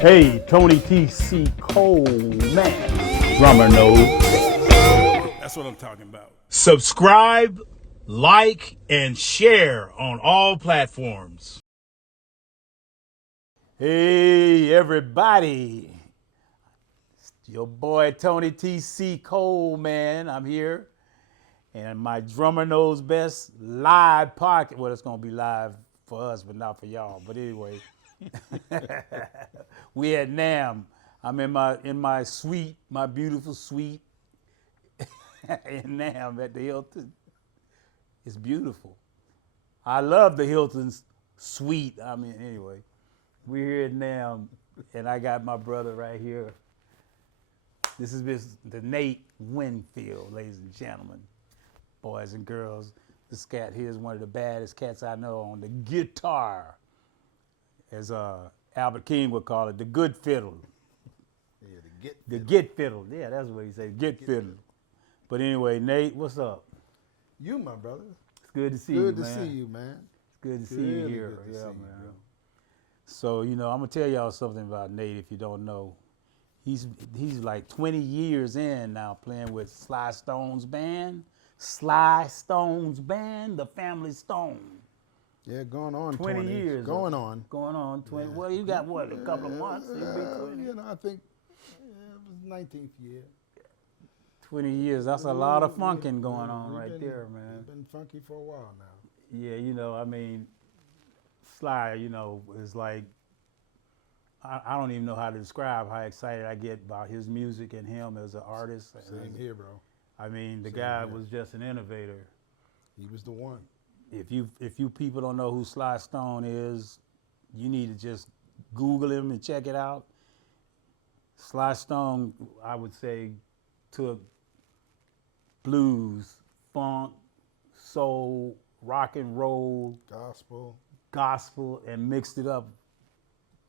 Hey, Tony T.C. Coleman, drummer nose. That's what I'm talking about. Subscribe, like, and share on all platforms. Hey, everybody. It's your boy Tony T.C. Coleman. I'm here. And my drummer knows best live podcast. Well, it's going to be live for us, but not for y'all. But anyway, we at NAMM. I'm in my suite, my beautiful suite in NAMM at the Hilton. It's beautiful. I love the Hilton's suite. I mean, anyway, we're here at NAMM, and I got my brother right here. This is the Nate Wingfield, ladies and gentlemen, boys and girls. This cat here is one of the baddest cats I know on the guitar, as Albert King would call it, the good fiddle. Yeah, the The get fiddle. Yeah, that's what he said, get fiddle. But anyway, Nate, what's up? You, my brother. It's good to see you, man. Good to see you, man. It's good to see you Really here. good to Yeah, see you, man. bro. So, I'm gonna tell y'all something about Nate if you don't know. He's like 20 years in now playing with Sly Stone's band. Sly Stone's band, the Family Stone. Yeah, going on 20 years. Going on. Going on 20. Well, you got what, a couple of months? It'll be 20. I think it was 19th year. 20 years. That's a lot of funking going on We've right been- there, man. We've been funky for a while now. Yeah, I mean, Sly, is like, I don't even know how to describe how excited I get about his music and him as an artist. Same here, bro. I mean, the Same guy here. was just an innovator. He was the one. If you people don't know who Sly Stone is, you need to just Google him and check it out. Sly Stone, I would say, took blues, funk, soul, rock and roll, gospel, and mixed it up.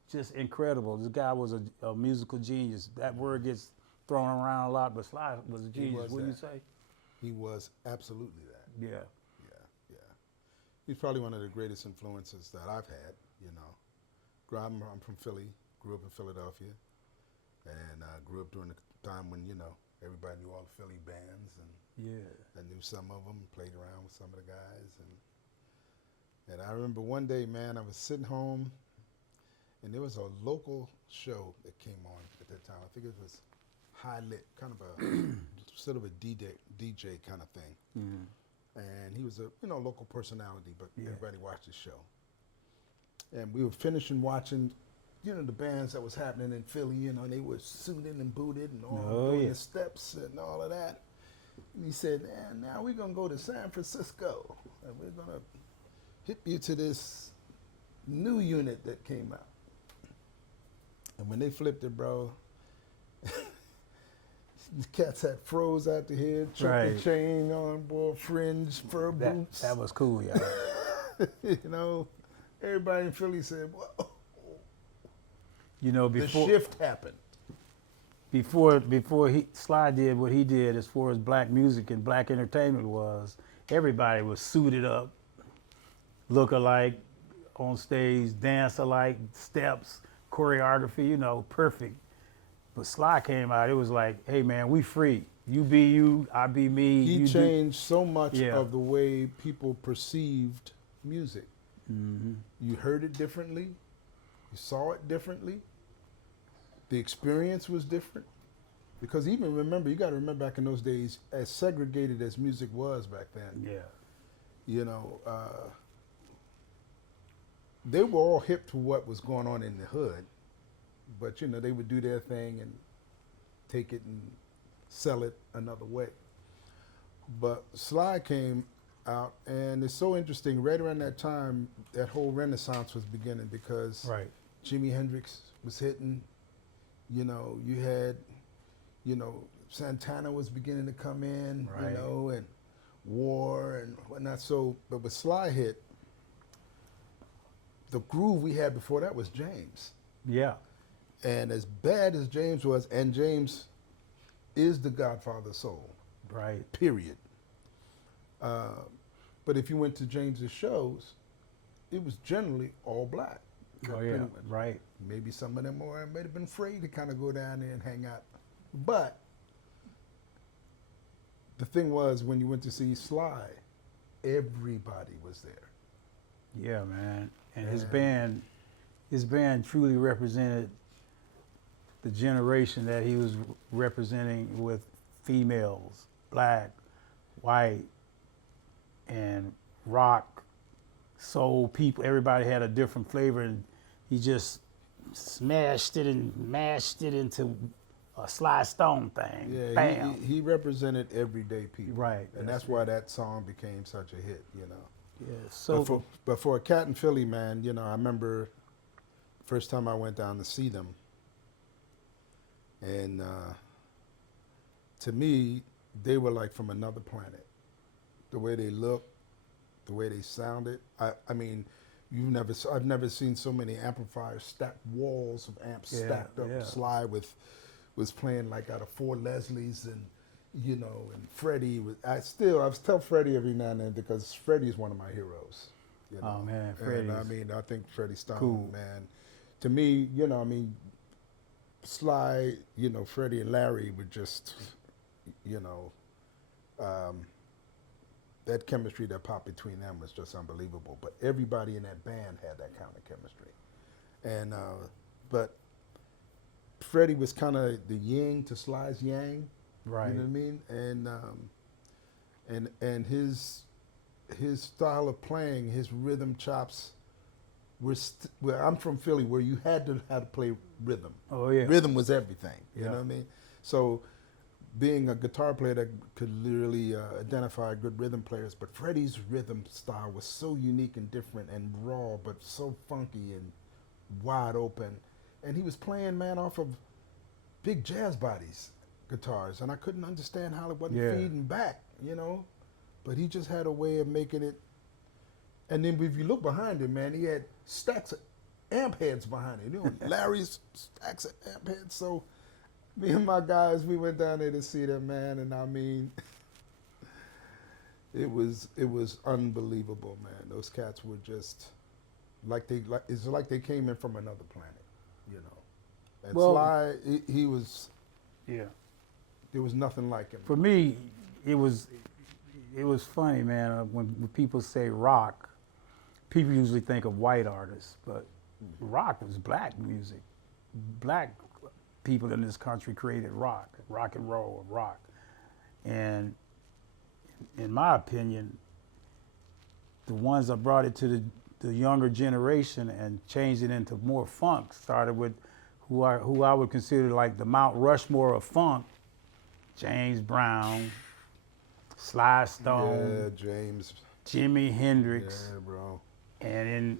Just incredible. This guy was a musical genius. That word gets thrown around a lot, but Sly was a genius. What do you say? He was absolutely that. Yeah. Yeah. He's probably one of the greatest influences that I've had, I'm from Philly, grew up in Philadelphia, and grew up during the time when, everybody knew all the Philly bands, and I knew some of them, played around with some of the guys. And I remember one day, man, I was sitting home, and there was a local show that came on at that time. I think it was High Lit, kind of a sort of a DJ kind of thing. Mm-hmm. And he was a local personality, but everybody watched the show. And we were finishing watching, the bands that was happening in Philly. And they were suited and booted and all doing the steps and all of that. And he said, "Man, now we're gonna go to San Francisco, and we're gonna hip you to this new unit that came out." And when they flipped it, bro, the cats had froze out the head, chuck and chain on, boy, fringe, fur boots. That was cool, y'all. Everybody in Philly said, "Whoa." Before the shift happened. Before Sly did what he did as far as black music and black entertainment was, everybody was suited up, look alike, on stage, dance alike, steps, choreography, perfect. But Sly came out, it was like, hey man, we free. You be you, I be me. He changed so much of the way people perceived music. Mm-hmm. You heard it differently. You saw it differently. The experience was different. Because you got to remember back in those days, as segregated as music was back then. Yeah. They were all hip to what was going on in the hood. But, they would do their thing and take it and sell it another way. But Sly came out, and it's so interesting. Right around that time, that whole renaissance was beginning because Jimi Hendrix was hitting. You had, Santana was beginning to come in, and War and whatnot. So, but with Sly hit, the groove we had before that was James. Yeah. And as bad as James was, and James is the godfather of soul. Right. Period. But if you went to James's shows, it was generally all black. Oh yeah, right. Maybe some of them might have been afraid to kind of go down there and hang out. But the thing was, when you went to see Sly, everybody was there. Yeah, man. And his band truly represented the generation that he was representing with females, black, white, and rock, soul people. Everybody had a different flavor, and he just smashed it and mashed it into a Sly Stone thing. Yeah, Bam. he represented everyday people. Right, And that's why that song became such a hit, you know. Yeah. So But for a cat in Philly, man, you know, I remember first time I went down to see them, and to me, they were like from another planet. The way they looked, the way they sounded. I mean, I've never seen so many amplifiers, stacked walls of amps stacked up. Yeah. Sly was playing like out of 4 Leslies, and you know, and Freddie was. I tell Freddie every now and then, because Freddie's one of my heroes. You know? Oh man, And Freddie. I mean, I think Freddie Stone, Cool. man. To me, you know, I mean, Sly, you know, Freddie and Larry were just, you know, that chemistry that popped between them was just unbelievable. But everybody in that band had that kind of chemistry. And but Freddie was kind of the yin to Sly's yang. Right. You know what I mean? And his style of playing, his rhythm chops. Well, I'm from Philly, where you had to how to play rhythm. Oh yeah. Rhythm was everything. You Yeah. know what I mean? So, being a guitar player that could literally identify good rhythm players, but Freddie's rhythm style was so unique and different and raw, but so funky and wide open. And he was playing, man, off of big jazz bodies guitars, and I couldn't understand how it wasn't feeding back, you know? But he just had a way of making it. And then if you look behind him, man, he had stacks of amp heads behind him. You know, Larry's stacks of amp heads. So me and my guys, we went down there to see them, man, and I mean, it was unbelievable, man. Those cats were just it's like they came in from another planet, you know. And Well, Sly, he was, Yeah. there was nothing like him. For me, it was funny, man. When people say rock, people usually think of white artists, but rock was black music. Black people in this country created rock and roll, rock. And in my opinion, the ones that brought it to the younger generation and changed it into more funk started with who I would consider like the Mount Rushmore of funk: James Brown, Sly Stone, Yeah, James. Jimi Hendrix. Yeah, bro. And then,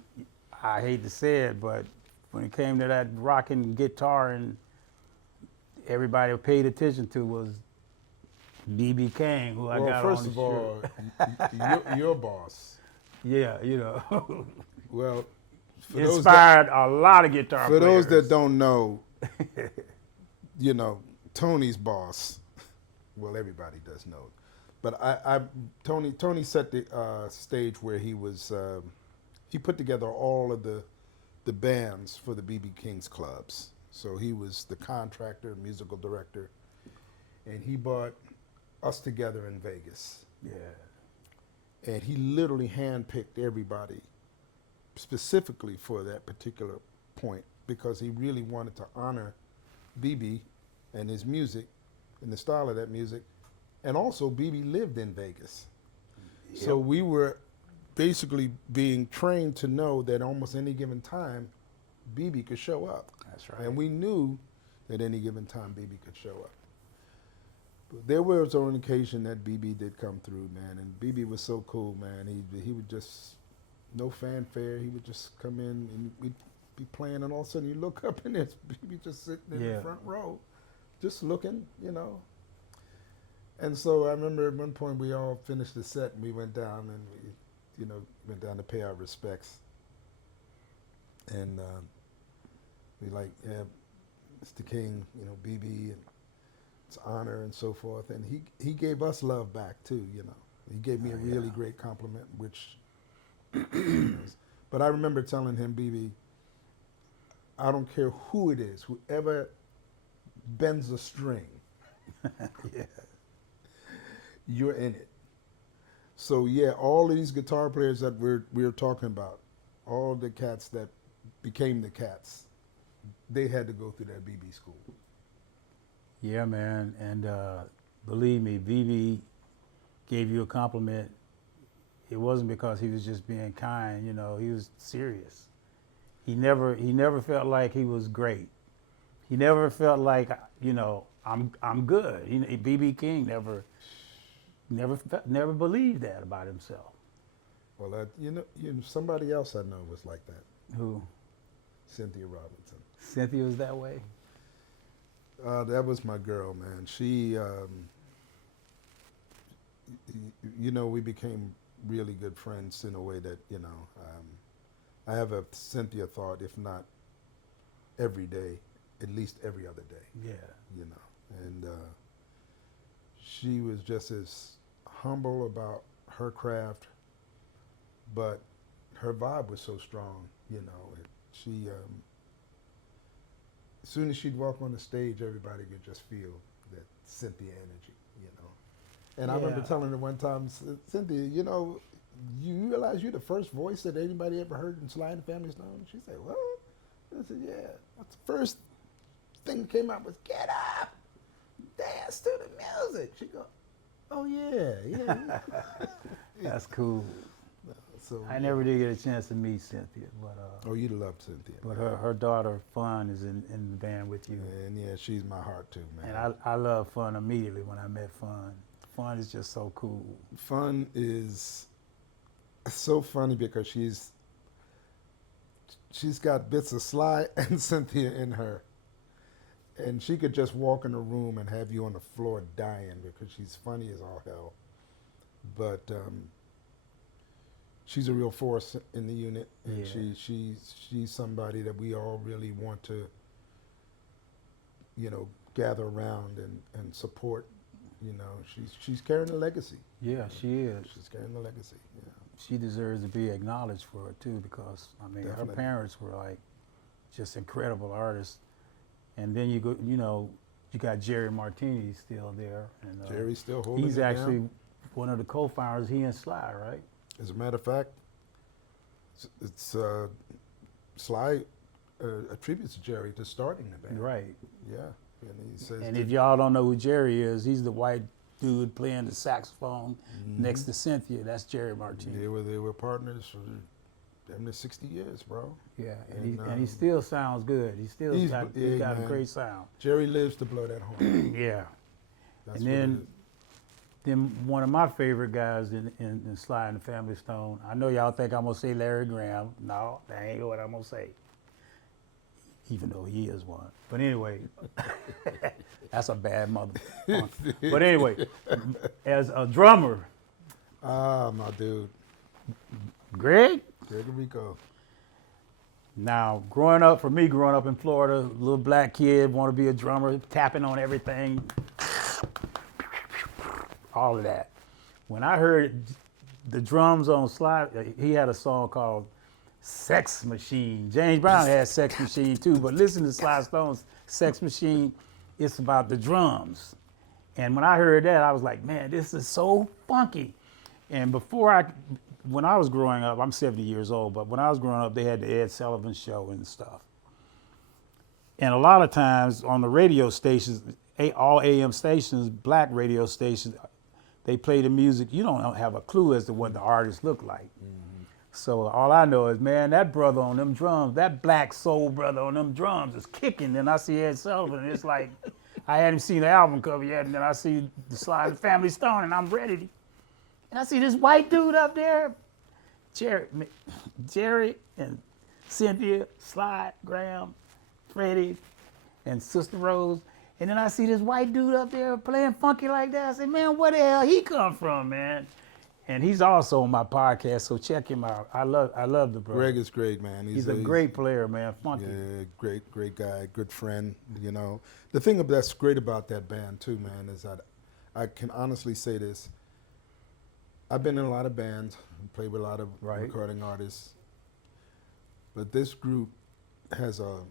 I hate to say it, but when it came to that rocking guitar, and everybody paid attention to was B.B. King, who I got First on the of all, your boss. Yeah, you know, Well, for inspired a lot of guitar for players. those that don't know, you know, Tony's boss. Well, everybody does know, but Tony set the stage where he was. He put together all of the bands for the B.B. King's clubs. So he was the contractor, musical director, and he brought us together in Vegas. Yeah. And he literally handpicked everybody specifically for that particular point, because he really wanted to honor BB and his music and the style of that music. And also, BB lived in Vegas. Yep. So we were basically being trained to know that almost any given time, BB could show up. That's right. And we knew that any given time, BB could show up. But there was on occasion that BB did come through, man, and BB was so cool, man. He would just, no fanfare, he would just come in and we'd be playing, and all of a sudden you look up and there's BB just sitting in the front row, just looking, you know. And so I remember at one point we all finished the set and we went down and we, you know, went down to pay our respects. And we like, yeah, Mr. King, you know, BB, and it's honor and so forth. And he gave us love back too, you know. He gave me a really great compliment, which, but I remember telling him, BB, I don't care who it is, whoever bends a string, Yeah. you're in it. So yeah, all of these guitar players that we're talking about, all the cats that became the cats, they had to go through that BB school. Yeah, man. And believe me, BB gave you a compliment. It wasn't because he was just being kind, you know, he was serious. He never felt like he was great. He never felt like, you know, I'm good. BB King never believed that about himself. Well, you know, somebody else I know was like that. Who? Cynthia Robinson. Cynthia was that way? That was my girl, man. She, you know, we became really good friends in a way that, you know, I have a Cynthia thought, if not every day, at least every other day. Yeah. You know, and she was just as humble about her craft, but her vibe was so strong, you know. She, as soon as she'd walk on the stage, everybody could just feel that Cynthia energy, you know. And I remember telling her one time, Cynthia, you know, you realize you're the first voice that anybody ever heard in Sly the Family Stone? She said, what? I said, yeah. That's the first thing that came out was, get up, dance to the music. She go, oh yeah. That's cool. So I never did get a chance to meet Cynthia, but oh, you'd love Cynthia. but her daughter Fun is in the band with you. And yeah, she's my heart too, man. And I love Fun immediately when I met Fun. Fun is just so cool. Fun is so funny because she's got bits of Sly and Cynthia in her. And she could just walk in a room and have you on the floor dying because she's funny as all hell. But she's a real force in the unit, and Yeah. she's somebody that we all really want to, you know, gather around and support. You know, she's carrying a legacy. Yeah, she is. She's carrying a legacy. Yeah. She deserves to be acknowledged for it too, because I mean, Definitely. her parents were like just incredible artists. And then you got Jerry Martini still there, and Jerry's still holding he's it actually down. one of the co-founders. He and Sly, right? As a matter of fact, it's Sly attributes Jerry to starting the band. Right. Yeah, and he says. And if y'all don't know who Jerry is, he's the white dude playing the saxophone next to Cynthia. That's Jerry Martini. they were partners for damn near 60 years, bro. Yeah, And, and he still sounds good. He's got a man. great sound. Jerry lives to blow that horn. Yeah. That's And what then it is. Then one of my favorite guys in Sly and the Family Stone, I know y'all think I'm gonna say Larry Graham. No, that ain't what I'm gonna say. Even though he is one. But anyway, that's a bad mother. But anyway, as a drummer, Ah, my dude, Greg. Rico. Now, growing up in Florida, little black kid, want to be a drummer, tapping on everything, all of that. When I heard the drums on Sly, he had a song called Sex Machine. James Brown had Sex Machine too, but listen to Sly Stone's Sex Machine, it's about the drums. And when I heard that, I was like, man, this is so funky. And when I was growing up, I'm 70 years old, but when I was growing up, they had the Ed Sullivan Show and stuff. And a lot of times on the radio stations, all AM stations, black radio stations, they play the music. You don't have a clue as to what the artists look like. Mm-hmm. So all I know is, man, that brother on them drums, that black soul brother on them drums is kicking. Then I see Ed Sullivan, and it's like, I hadn't seen the album cover yet, and then I see the Sly The Family Stone, and I'm ready. And I see this white dude up there, Jerry and Cynthia, Sly, Graham, Freddie, and Sister Rose. And then I see this white dude up there playing funky like that. I said, man, where the hell he come from, man? And he's also on my podcast, so check him out. I love the brother. Greg is great, man. He's a great player, man. Funky. Yeah, great guy, good friend. You know, the thing that's great about that band too, man, is that I can honestly say this. I've been in a lot of bands, played with a lot of recording artists, but this group has a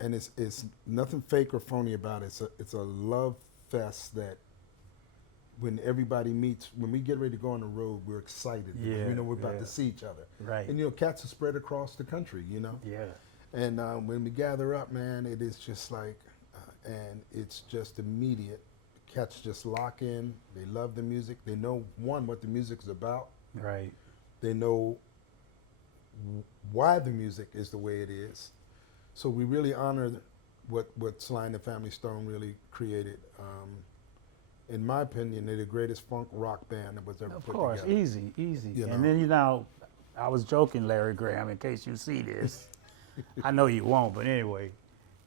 and it's nothing fake or phony about it. It's a love fest that when everybody meets, when we get ready to go on the road, we're excited. Because we know we're about to see each other. Right. And, cats are spread across the country, Yeah. And when we gather up, man, it is just like, and it's just immediate. Cats just lock in. They love the music. They know, one, what the music is about. Right. They know why the music is the way it is. So we really honor what Sly and the Family Stone really created. In my opinion, they're the greatest funk rock band that was ever put together. Of course, easy. You And then, I was joking, Larry Graham, in case you see this. I know you won't, but anyway.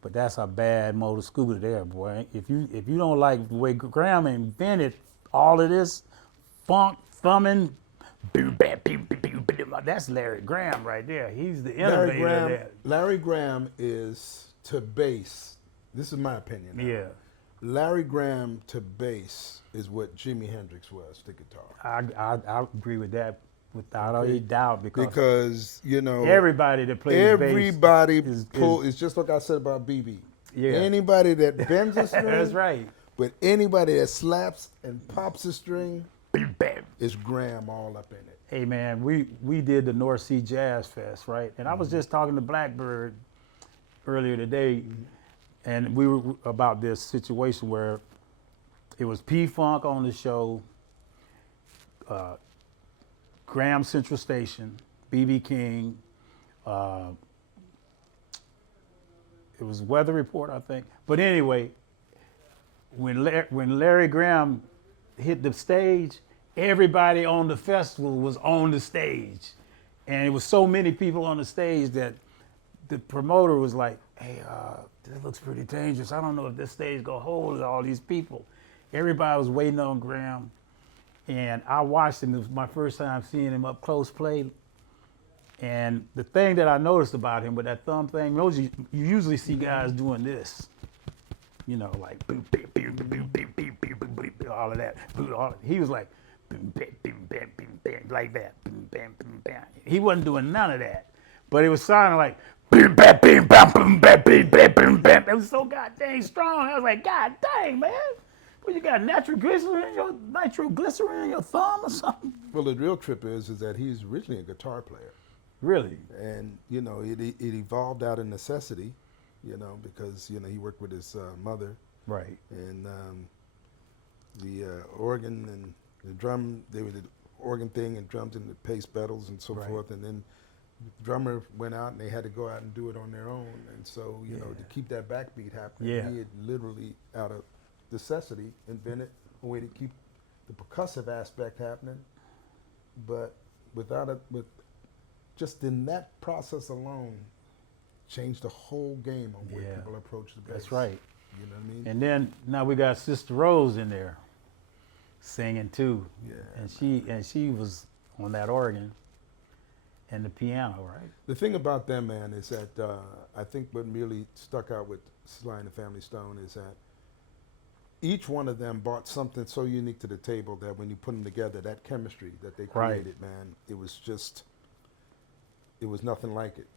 But that's a bad motor scooter there, boy. If you don't like the way Graham invented all of this funk, thumbing, that's Larry Graham right there. He's the innovator of that. Larry Graham is to bass. This is my opinion. Yeah. Larry Graham to bass is what Jimi Hendrix was to guitar. I agree with that without any doubt because everybody that plays bass it's just like I said about BB. Yeah. Anybody that bends a string, that's right. But anybody that slaps and pops a string, is Graham all up in it. Hey man, we did the North Sea Jazz Fest, right? And I was just talking to Blackbird earlier today, and we were about this situation where it was P-Funk on the show, Graham Central Station, B.B. King, it was Weather Report, I think. But anyway, when Larry Graham hit the stage, everybody on the festival was on the stage. And it was so many people on the stage that the promoter was like, hey, this looks pretty dangerous. I don't know if this stage gonna hold all these people. Everybody was waiting on Graham. And I watched him. It was my first time seeing him up close play. And the thing that I noticed about him with that thumb thing, you usually see guys doing this. Like boop, beep, beep, beep, beep, beep, beep, beep, beep, beep, all of that. He was like, boom, bam, bam, bam, bam, bam, like that. Boom, bam, boom, bam. He wasn't doing none of that. But it was sounding like, boom, bam, bam, bam, boom, bam, bam, bam, boom, bam. It was so goddamn strong. I was like, God dang, man. What, you got nitroglycerin in your thumb or something? Well, the real trip is that he's originally a guitar player. Really? And, it evolved out of necessity, because, he worked with his mother. Right. And the organ and the drum, they were the organ thing and drums and the pace pedals and so forth. And then the drummer went out and they had to go out and do it on their own. And so, to keep that backbeat happening, he had literally, out of necessity, invented a way to keep the percussive aspect happening. But just in that process alone, changed the whole game on the way people approach the bass. That's right. You know what I mean? And then now we got Sister Rose in there singing too. Yeah. And she was on that organ and the piano, right? The thing about them, man, is that I think what really stuck out with Sly and the Family Stone is that each one of them brought something so unique to the table that when you put them together, that chemistry that they created, man, it was nothing like it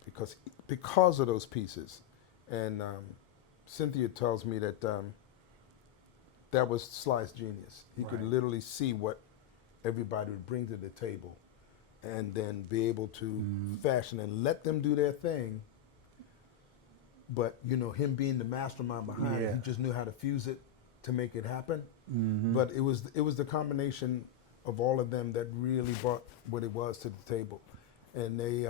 because of those pieces. And Cynthia tells me that that was Sly's genius. He could literally see what everybody would bring to the table and then be able to fashion and let them do their thing. But, him being the mastermind behind it, he just knew how to fuse it to make it happen. But it was the combination of all of them that really brought what it was to the table. And they,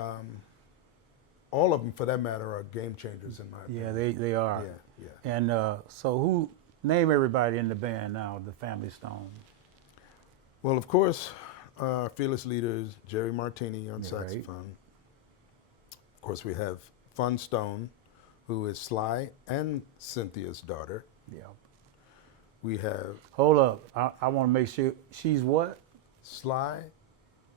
all of them, for that matter, are game changers in my opinion. Yeah, they are. Yeah. And so name everybody in the band now, the Family Stone. Well, of course, our fearless leaders, Jerry Martini on saxophone. Of course, we have Fun Stone, who is Sly and Cynthia's daughter. Yeah. We have... Hold up. I want to make sure she's what? Sly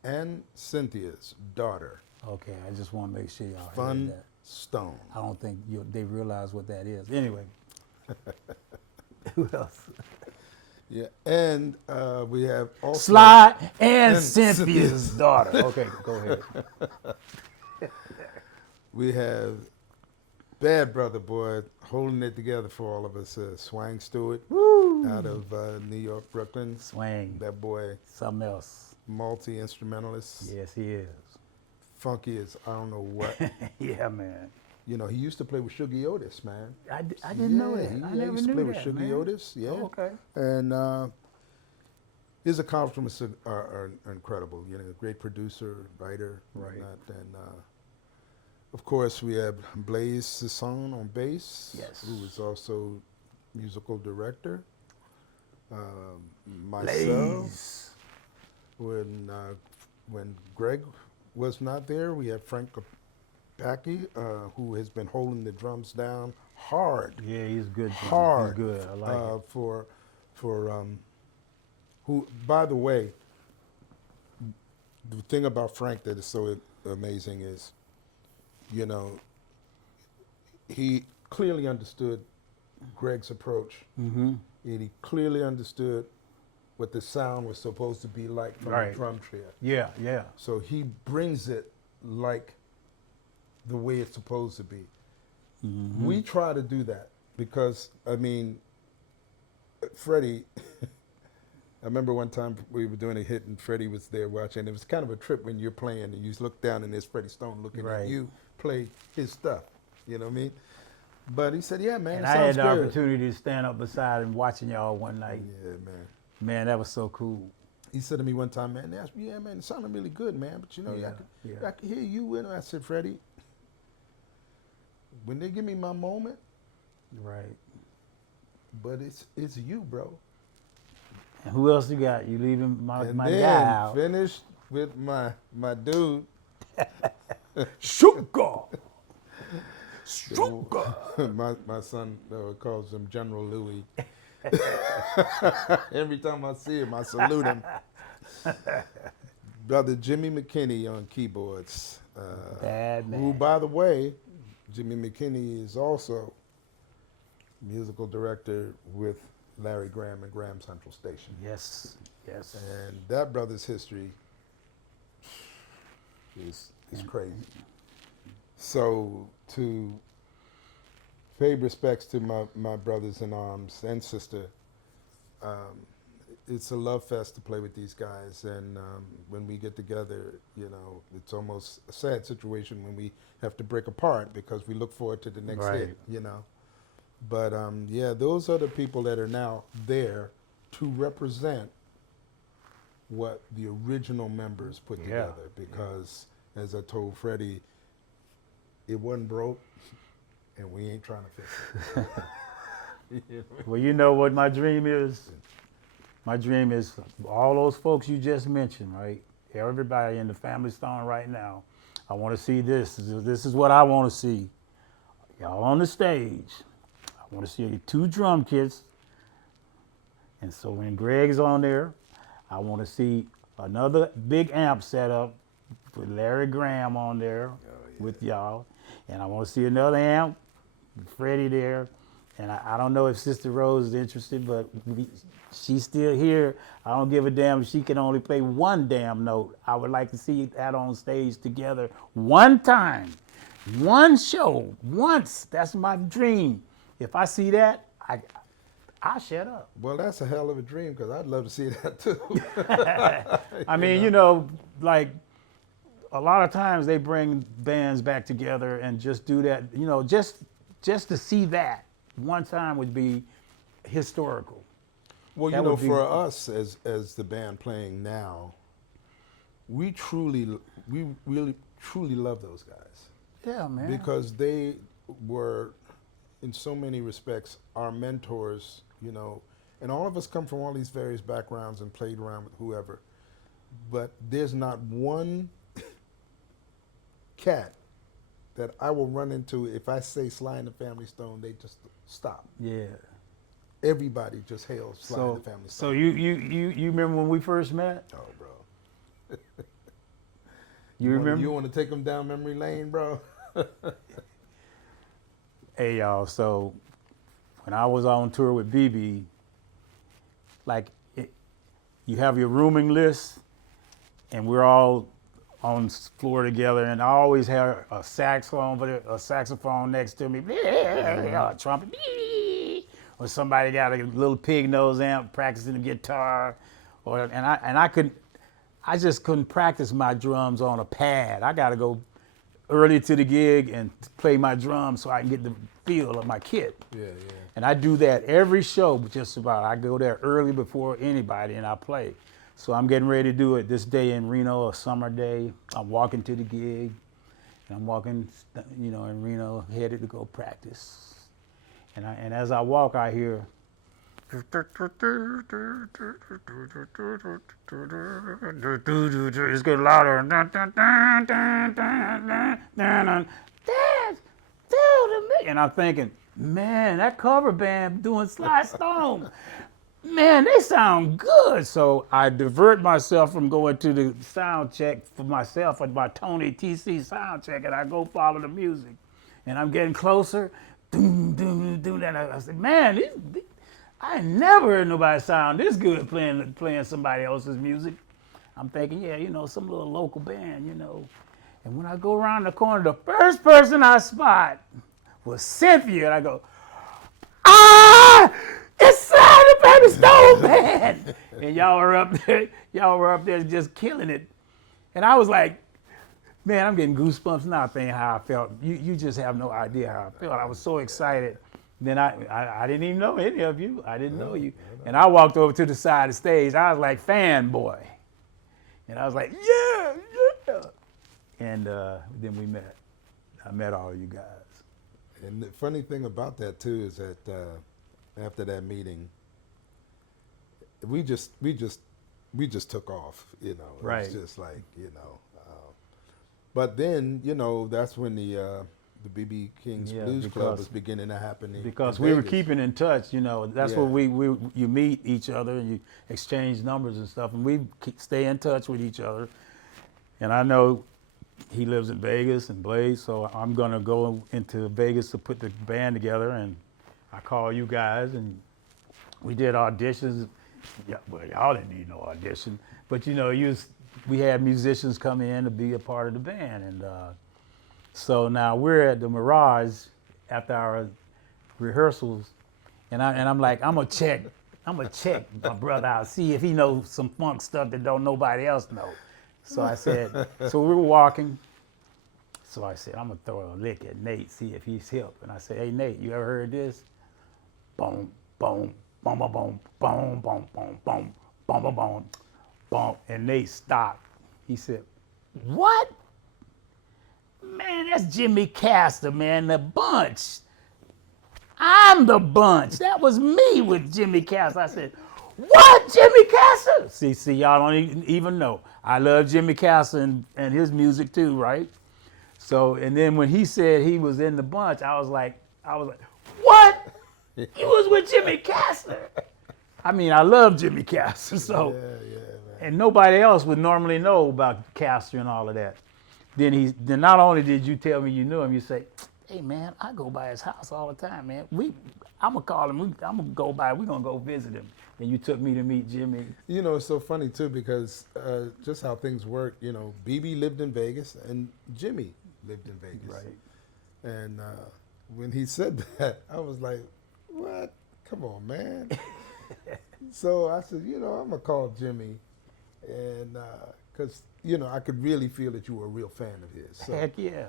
and Cynthia's daughter. Okay, I just want to make sure y'all Fun heard that. Stone. I don't think they realize what that is. Anyway. Who else? Yeah, and we have also... Sly and Cynthia's daughter. Okay, go ahead. We have bad brother, boy, holding it together for all of us. Swang Stewart Woo! out of New York, Brooklyn. Swing. That boy, Something else. multi-instrumentalist. Yes, he is. Funky as I don't know what. Yeah, man. You know, he used to play with Shuggie Otis, man. I didn't know that. I He never used to knew play that, with Shuggie man. Otis, yeah. Oh, okay. And his accomplishments are incredible. You know, a great producer, writer, Right. whatnot. And of course, we have Blaze Sisson on bass, Yes. who is also musical director. Myself, Blaze. when Greg was not there, we had Frank Kapacki, who has been holding the drums down hard. Yeah, he's good. Jim. Hard. He's good. I like it. For who, by the way, the thing about Frank that is so amazing is, you know, he clearly understood Greg's approach, Mm-hmm. and he clearly understood what the sound was supposed to be like from Right. the drum trio. Yeah, yeah. So he brings it like the way it's supposed to be. Mm-hmm. We try to do that because, I mean, Freddie, I remember one time we were doing a hit and Freddie was there watching. It was kind of a trip when you're playing and you look down and there's Freddie Stone looking Right. at you play his stuff. You know what I mean? But he said, yeah, man, And it I had sounds the good. opportunity to stand up beside him watching y'all one night. Yeah, man. Man, that was so cool. He said to me one time, man, they asked me, yeah, man, it sounded really good, man. But you know, Yeah, I could hear you. And I said, Freddie, when they give me my moment, Right. but it's you, bro. And who else you got? You leaving my And guy then out. finished with my dude. Sugar. Sugar. my son calls him General Louis. Every time I see him, I salute him. Brother Jimmy McKinney on keyboards. Bad man. Who, by the way, Jimmy McKinney is also musical director with Larry Graham and Graham Central Station. Yes. Yes. And that brother's history is crazy. So to pay respects to my brothers in arms and sister, it's a love fest to play with these guys. And when we get together, you know, it's almost a sad situation when we have to break apart because we look forward to the next Right. hit, you know. But yeah, those are the people that are now there to represent what the original members put Yeah. together. Because as I told Freddie, it wasn't broke, and we ain't trying to fix it. Well, you know what my dream is? My dream is all those folks you just mentioned, right? Everybody in the Family Stone right now. I want to see this. This is what I want to see. Y'all on the stage. I want to see 2 drum kits. And so when Greg's on there, I want to see another big amp set up with Larry Graham on there with y'all. And I want to see another amp with Freddie there. And I don't know if Sister Rose is interested, but she's still here. I don't give a damn if she can only play one damn note. I would like to see that on stage together one time, one show, once. That's my dream. If I see that, I shut up. Well, that's a hell of a dream because I'd love to see that too. I mean, you know, like a lot of times they bring bands back together and just do that. You know, just to see that one time would be historical. Well, That you know, would be- for us as the band playing now, we really truly love those guys Yeah, man. because they were, in so many respects, our mentors. You know, and all of us come from all these various backgrounds and played around with whoever, but there's not one cat that I will run into if I say Sly and the Family Stone, they just stop. Yeah. Everybody just hails Sly and the Family So Stone. you remember when we first met? Oh, bro. You remember? You want to take them down memory lane, bro? Hey y'all, so when I was on tour with BB, like you have your rooming list, and we're all on the floor together, and I always had a saxophone next to me, a trumpet, or somebody got a little pig nose amp practicing the guitar, I just couldn't practice my drums on a pad. I got to go early to the gig and play my drums so I can get the feel of my kit. Yeah. And I do that every show, just about. I go there early before anybody and I play. So I'm getting ready to do it this day in Reno, a summer day. I'm walking to the gig, and I'm walking, in Reno, headed to go practice. And as I walk, I hear, it's getting louder. And I'm thinking, man, that cover band doing Sly Stone, man, they sound good. So I divert myself from going to the sound check for myself at my Tony TC sound check, and I go follow the music. And I'm getting closer. And I said, man, I never heard nobody sound this good playing somebody else's music. I'm thinking, some little local band, And when I go around the corner, the first person I spot was Cynthia, and I go, it's Sly The Family Stone band. And y'all were up there just killing it. And I was like, man, I'm getting goosebumps now thinking how I felt. You just have no idea how I felt. I was so excited. Then I didn't even know any of you. I didn't know you. And I walked over to the side of the stage. I was like fanboy. And I was like, yeah. And then we met. I met all you guys. And the funny thing about that too is that after that meeting, we just took off. It Right. was just like but then that's when the BB King's Blues Club was beginning to happen. Because in we were Vegas. keeping in touch. That's where you meet each other and you exchange numbers and stuff, and we stay in touch with each other. And I know he lives in Vegas and Blaze, so I'm gonna go into Vegas to put the band together, and I call you guys, and we did auditions. Yeah, well, y'all didn't need no audition, but we had musicians come in to be a part of the band, and so now we're at the Mirage after our rehearsals, and I'm like, I'm gonna check my brother out, see if he knows some funk stuff that don't nobody else know. So I said, so we were walking. So I said, I'm gonna throw a lick at Nate, see if he's hip. And I said, hey Nate, you ever heard this? Boom, boom, boom, boom, boom, boom, boom, boom, boom, boom, boom, boom, boom. And Nate stopped. He said, what? Man, that's Jimmy Castor, man, the Bunch. I'm the Bunch. That was me with Jimmy Castor. I said, what, Jimmy Castor? See, y'all don't even know. I love Jimmy Castor and his music too, right? So, and then when he said he was in the Bunch, I was like, what? He was with Jimmy Castor. I mean, I love Jimmy Castor, so. Yeah, man. And nobody else would normally know about Castor and all of that. Then not only did you tell me you knew him, you say, hey man, I go by his house all the time, man. I'm gonna call him, I'm gonna go by, we're gonna go visit him. And you took me to meet Jimmy. It's so funny too because just how things work, BB lived in Vegas and Jimmy lived in Vegas. Right. And when he said that, I was like, what? Come on, man. So I said, I'm gonna call Jimmy, and because I could really feel that you were a real fan of his. So, Heck yeah.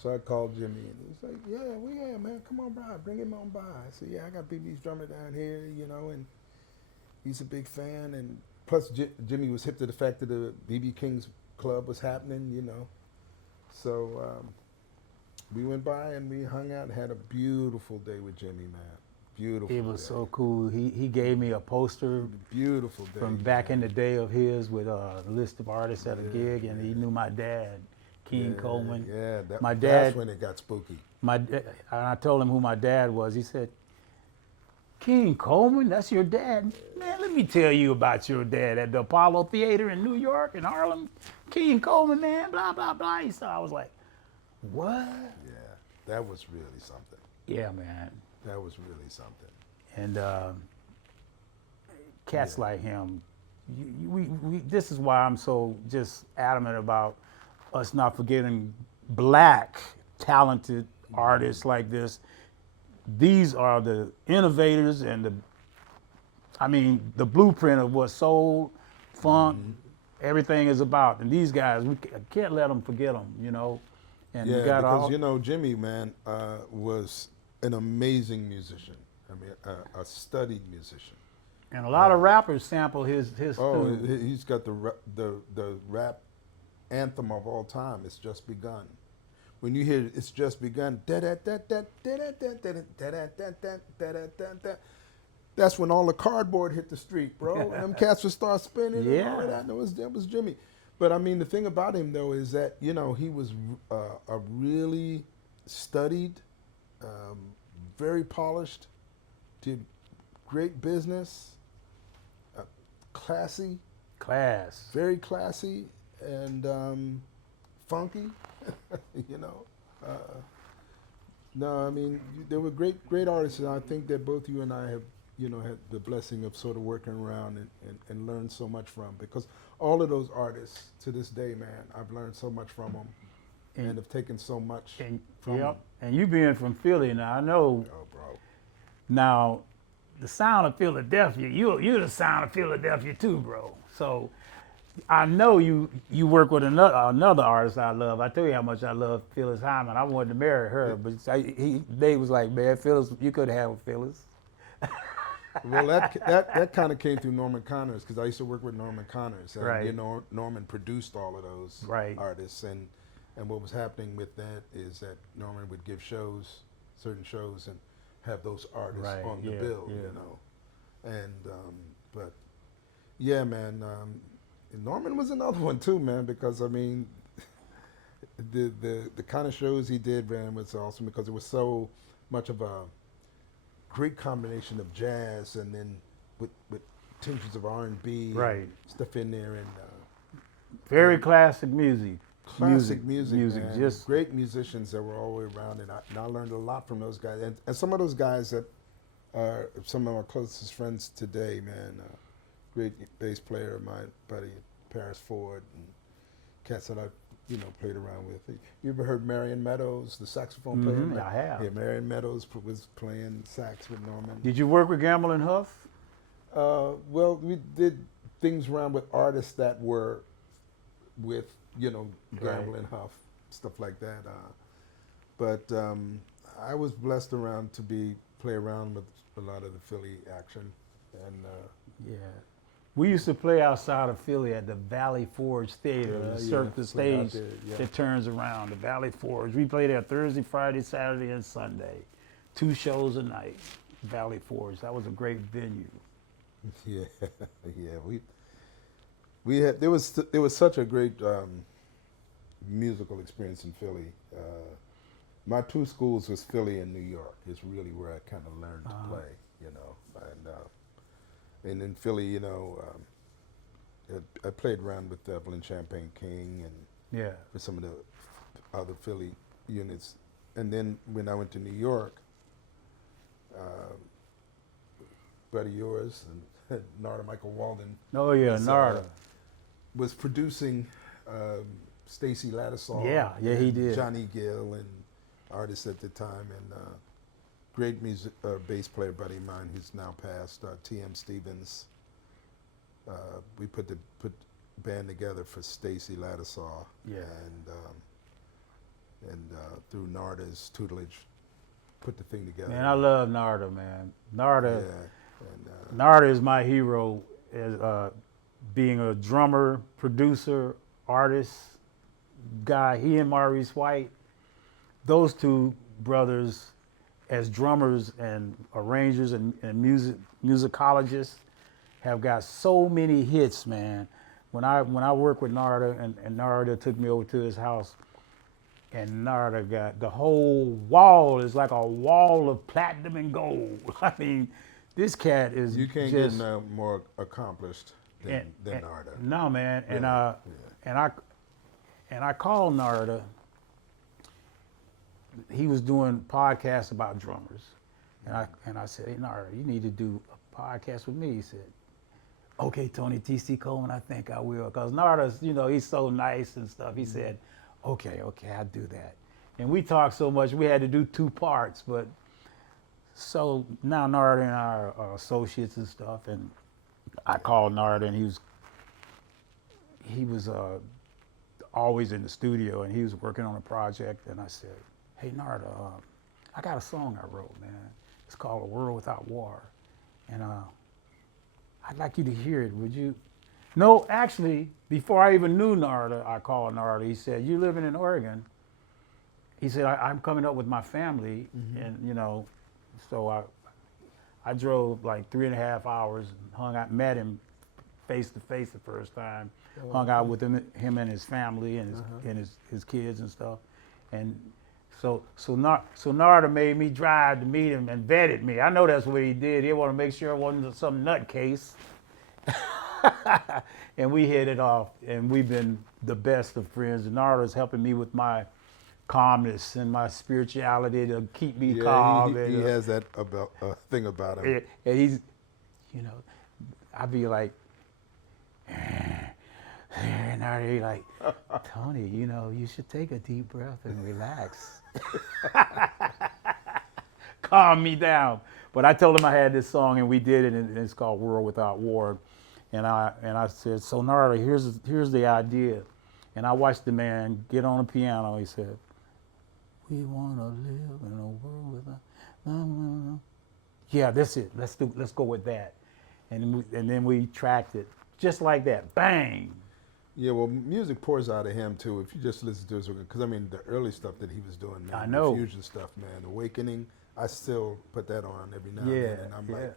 So I called Jimmy, and he was like, yeah, man, come on by, bring him on by. I said, yeah, I got BB's drummer down here, and he's a big fan, and plus Jimmy was hip to the fact that the BB King's Club was happening, So we went by and we hung out and had a beautiful day with Jimmy, man. Beautiful. It was day. so cool. He gave me a poster Beautiful day. from back in the day of his with a list of artists at a gig, and he knew my dad, King Coleman. Yeah, my dad. That's when it got spooky. And I told him who my dad was. He said, King Coleman, that's your dad? Man, let me tell you about your dad at the Apollo Theater in New York, in Harlem. King Coleman, man, blah, blah, blah. So I was like, what? Yeah, that was really something. Yeah, man. That was really something. And cats like him, this is why I'm so just adamant about us not forgetting black talented artists like this. These are the innovators and the blueprint of what soul, funk, everything is about. And these guys, we can't let them forget them, you know. And we Yeah, got because all, you know Jimmy, man, was an amazing musician. I mean, a studied musician. and a lot of rappers sample his Oh, too. he's got the rap anthem of all time. It's just begun. When you hear "It's Just Begun," that's when all the cardboard hit the street, bro. And them cats would start spinning. And all of Yeah. that. That was Jimmy. But I mean, the thing about him though is that you know he was a really studied, very polished, did great business, classy, Class. very classy, and funky. You know. No, I mean there were great artists, and I think that both you and I have, you know, had the blessing of sort of working around and learned so much from, because all of those artists to this day, man, I've learned so much from them, and have taken so much from them. And you being from Philly now, I know. Oh, bro. Now, the sound of Philadelphia, you're the sound of Philadelphia too, bro. So I know you work with another artist I love. I tell you how much I love Phyllis Hyman. I wanted to marry her, but Dave was like, man, Phyllis, you could have Phyllis. Well, that kind of came through Norman Connors, because I used to work with Norman Connors, and Right. you know Norman produced all of those Right. artists, and what was happening with that is that Norman would give certain shows, and have those artists Right, on the yeah, bill, yeah. you know, and but yeah, man, Norman was another one too, man, because I mean, the kind of shows he did, man, was awesome, because it was so much of a great combination of jazz, and then with tinges of R&B, Right. stuff in there, and Very classic music. classic music, man. Just Great musicians that were all the way around, and I learned a lot from those guys, and some of those guys that are some of my closest friends today, man. Great bass player, my buddy Paris Ford, and cats that I played around with. You ever heard Marion Meadows, the saxophone player? I have. Yeah, Marion Meadows was playing sax with Norman. Did you work with Gamble and Huff? Well, we did things around with artists that were with, Gamble Right. and Huff, stuff like that. But I was blessed around to play around with a lot of the Philly action. And Yeah. We used to play outside of Philly at the Valley Forge Theater, Yeah, the yeah, the played out stage there, yeah. that turns around, the Valley Forge. We played there Thursday, Friday, Saturday, and Sunday. 2 shows a night, Valley Forge. That was a great venue. yeah, yeah, we had there was such a great musical experience in Philly. My 2 schools was Philly and New York. Is really where I kind of learned to play, and in Philly, I played around with Evelyn Champagne King and Yeah. with some of the other Philly units, and then when I went to New York, buddy yours and Narda Michael Walden. Oh, yeah, was, Narda. was producing Stacy Lattisaw. Yeah, he and did. Johnny Gill and artists at the time, and great music bass player buddy of mine who's now passed, T.M. Stevens. We put the band together for Stacy Lattisaw. Yeah. And through Narda's tutelage, put the thing together. Man, I love Narda, man. Narda. Yeah. And, Narda is my hero as being a drummer, producer, artist, guy. He and Maurice White, those 2 brothers as drummers and arrangers and musicologists have got so many hits, man. When I worked with Narda and Narda took me over to his house, and Narda got the whole wall is like a wall of platinum and gold. I mean, this cat is you can't just, get more accomplished than and- Narda. No, man, Really? and I called Narda. He was doing podcasts about drummers, and I said, hey, Narda, you need to do a podcast with me. He said, okay, Tony T.C. Coleman, I think I will, because Narda's, he's so nice and stuff. He said, Okay, I'll do that. And we talked so much, we had to do 2 parts. But so now Narda and I are associates and stuff. And I called Narda, and he was always in the studio, and he was working on a project. And I said, hey, Narda, I got a song I wrote, man. It's called A World Without War. And I'd like you to hear it, would you? No, actually, before I even knew Narda, I called Narda. He said, you living in Oregon? He said, I'm coming up with my family. And, you know, so I drove like 3.5 hours and hung out, met him face to face the first time, hung out with him and his family and his kids and stuff. And so Narda made me drive to meet him and vetted me. I know that's what he did. He wanted to make sure it wasn't some nutcase. And we hit it off, and we've been the best of friends. And Narda's helping me with my calmness and my spirituality to keep me calm. He has that thing about him. And he's, you know, I'd be like, and Narda be like, Tony, you know, you should take a deep breath and relax. Calm me down. But I told him I had this song, and we did it, and it's called World Without War. And I said, so Narda, here's the idea. And I watched the man get on the piano. He said, we want to live in a world without. Yeah, that's it. Let's go with that. And then we tracked it just like that. Bang. Yeah, well, music pours out of him too. If you just listen to his, because I mean, the early stuff that he was doing, man, I know. the fusion stuff, man, Awakening. I still put that on every now and then, and I'm like,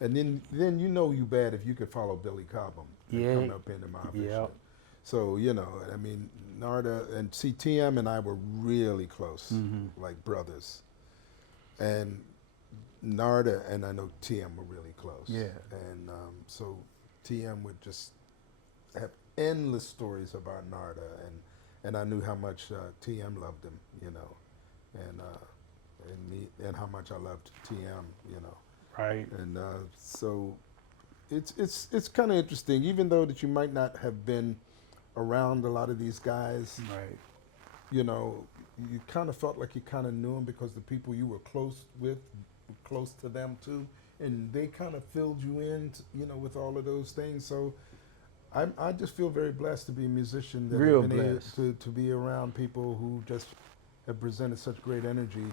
and then you know you bad if you could follow Billy Cobham coming up into my shit. So you know, I mean, Narda and TM and I were really close, like brothers, and Narda and I know TM were really close. Yeah, and so TM would just have endless stories about Narda, and I knew how much TM loved him, you know, and me, and how much I loved TM, you know. Right. And so it's kind of interesting, even though that you might not have been around a lot of these guys. Right. You know, you kind of felt like you kind of knew them because the people you were close with were close to them too, and they kind of filled you in, you know, with all of those things. So I just feel very blessed to be a musician that Real have been blessed. able to be around people who just have presented such great energy.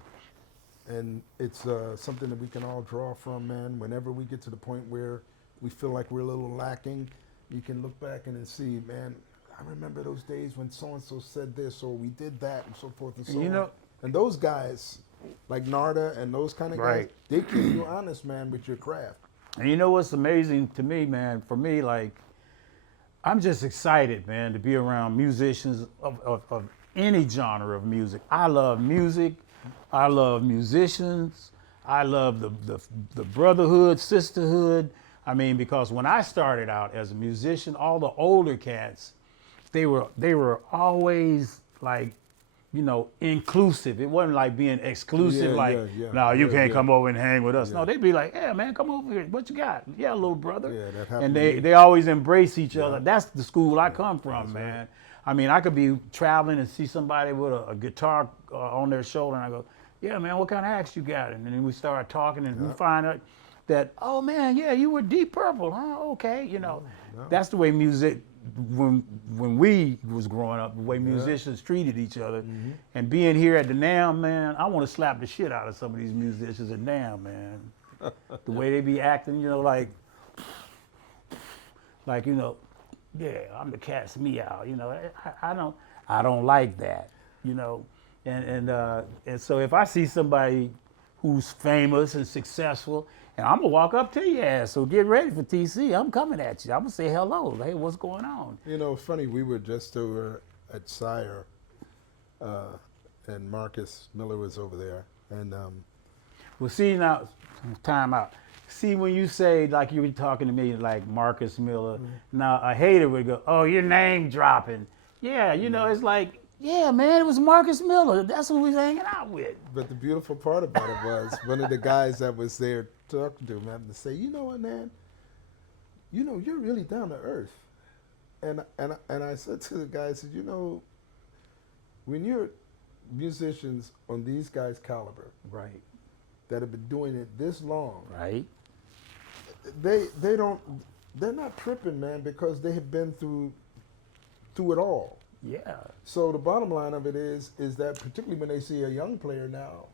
And it's something that we can all draw from, man. Whenever we get to the point where we feel like we're a little lacking, you can look back and then see, man, I remember those days when so-and-so said this, or we did that, and so forth and so on. know, and those guys, like Narda and those kind of guys, they keep you honest, man, with your craft. And you know what's amazing to me, man? For me, like, I'm just excited, man, to be around musicians of any genre of music. I love music. I love musicians. I love the brotherhood, sisterhood. I mean, because when I started out as a musician, all the older cats, they were always like, you know, inclusive. It wasn't like being exclusive, no, you can't come over and hang with us. No, they'd be like, yeah, man, come over here. What you got? Yeah, little brother. Yeah, that happened. And they always embrace each other. That's the school I come from, man. Right. I mean, I could be traveling and see somebody with a guitar on their shoulder, and I go, yeah, man, what kind of axe you got? And then we start talking, and we find out that, oh, man, yeah, you were Deep Purple, huh? Okay, you know. That's the way music, when we was growing up, the way musicians treated each other. And being here at the NAMM, man, I want to slap the shit out of some of these musicians at NAMM, man. The way they be acting, you know, like, you know, yeah, I'm the cat's meow, you know. I don't like that, you know. And so if I see somebody who's famous and successful, and I'm gonna walk up to your ass, so get ready for TC. I'm coming at you. I'm gonna say hello. Hey, what's going on? You know, funny, we were just over at Sire, and Marcus Miller was over there, and well, see now, time out. See, when you say, like you were talking to me, like Marcus Miller, now a hater would go, oh, your name dropping. Yeah, you know, it's like, yeah, man, it was Marcus Miller. That's who we was hanging out with. But the beautiful part about it was one of the guys that was there talking to him happened to say, you know what, man, you know, you're really down to earth. And I said to the guy, I said, you know, when you're musicians on these guys' caliber Right. that have been doing it this long, Right. they're not tripping, man, because they have been through it all. Yeah. So the bottom line of it is that particularly when they see a young player now,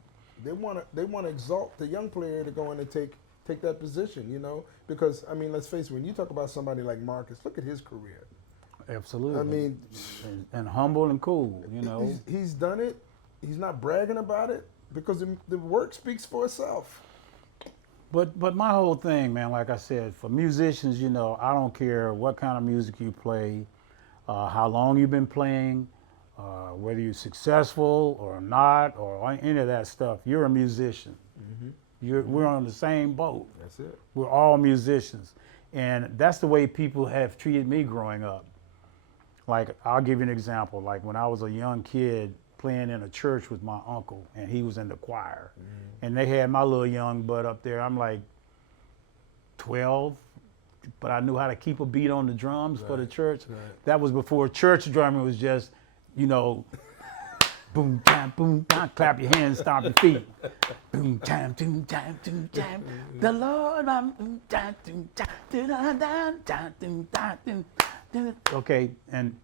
they want to exalt the young player to go in and take that position, you know, because I mean, let's face it, when you talk about somebody like Marcus, look at his career. Absolutely. I mean, and humble and cool, you know. he's done it. He's not bragging about it because the work speaks for itself. But my whole thing, man, like I said, for musicians, you know, I don't care what kind of music you play, how long you've been playing, whether you're successful or not, or any of that stuff. You're a musician. We're on the same boat. That's it. We're all musicians, and that's the way people have treated me growing up. Like, I'll give you an example. Like, when I was a young kid playing in a church with my uncle, and he was in the choir, and they had my little young butt up there. I'm like 12, but I knew how to keep a beat on the drums for the church. Right. That was before church drumming was just, you know, boom, time, clap your hands, stomp your feet. Boom, time, boom, time, boom, time. The Lord, I'm time, boom, time, okay, and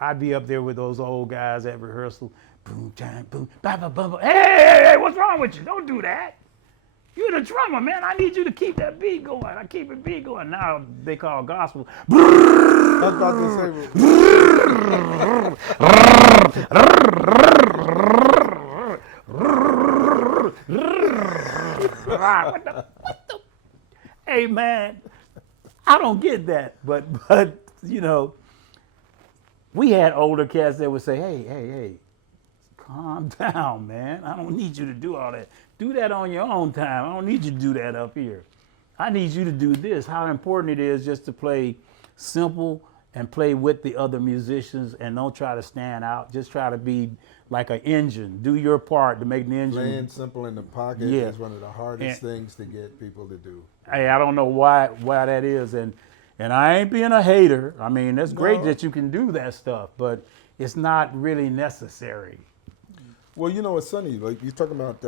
I'd be up there with those old guys at rehearsal. Boom, time, boom, ba ba ba ba. Hey, what's wrong with you? Don't do that. You're the drummer, man. I need you to keep that beat going. I keep the beat going. Now they call gospel. I was about to say. Hey, man, I don't get that, but you know, we had older cats that would say, hey, calm down, man. I don't need you to do all that. Do that on your own time. I don't need you to do that up here. I need you to do this. How important it is just to play simple and play with the other musicians, and don't try to stand out. Just try to be like an engine. Do your part to make the engine. Playing simple in the pocket Yeah. is one of the hardest things to get people to do. Hey, I don't know why that is, and I ain't being a hater. I mean, it's great No. that you can do that stuff, but it's not really necessary. Well, you know, it's funny. Like you're talking about,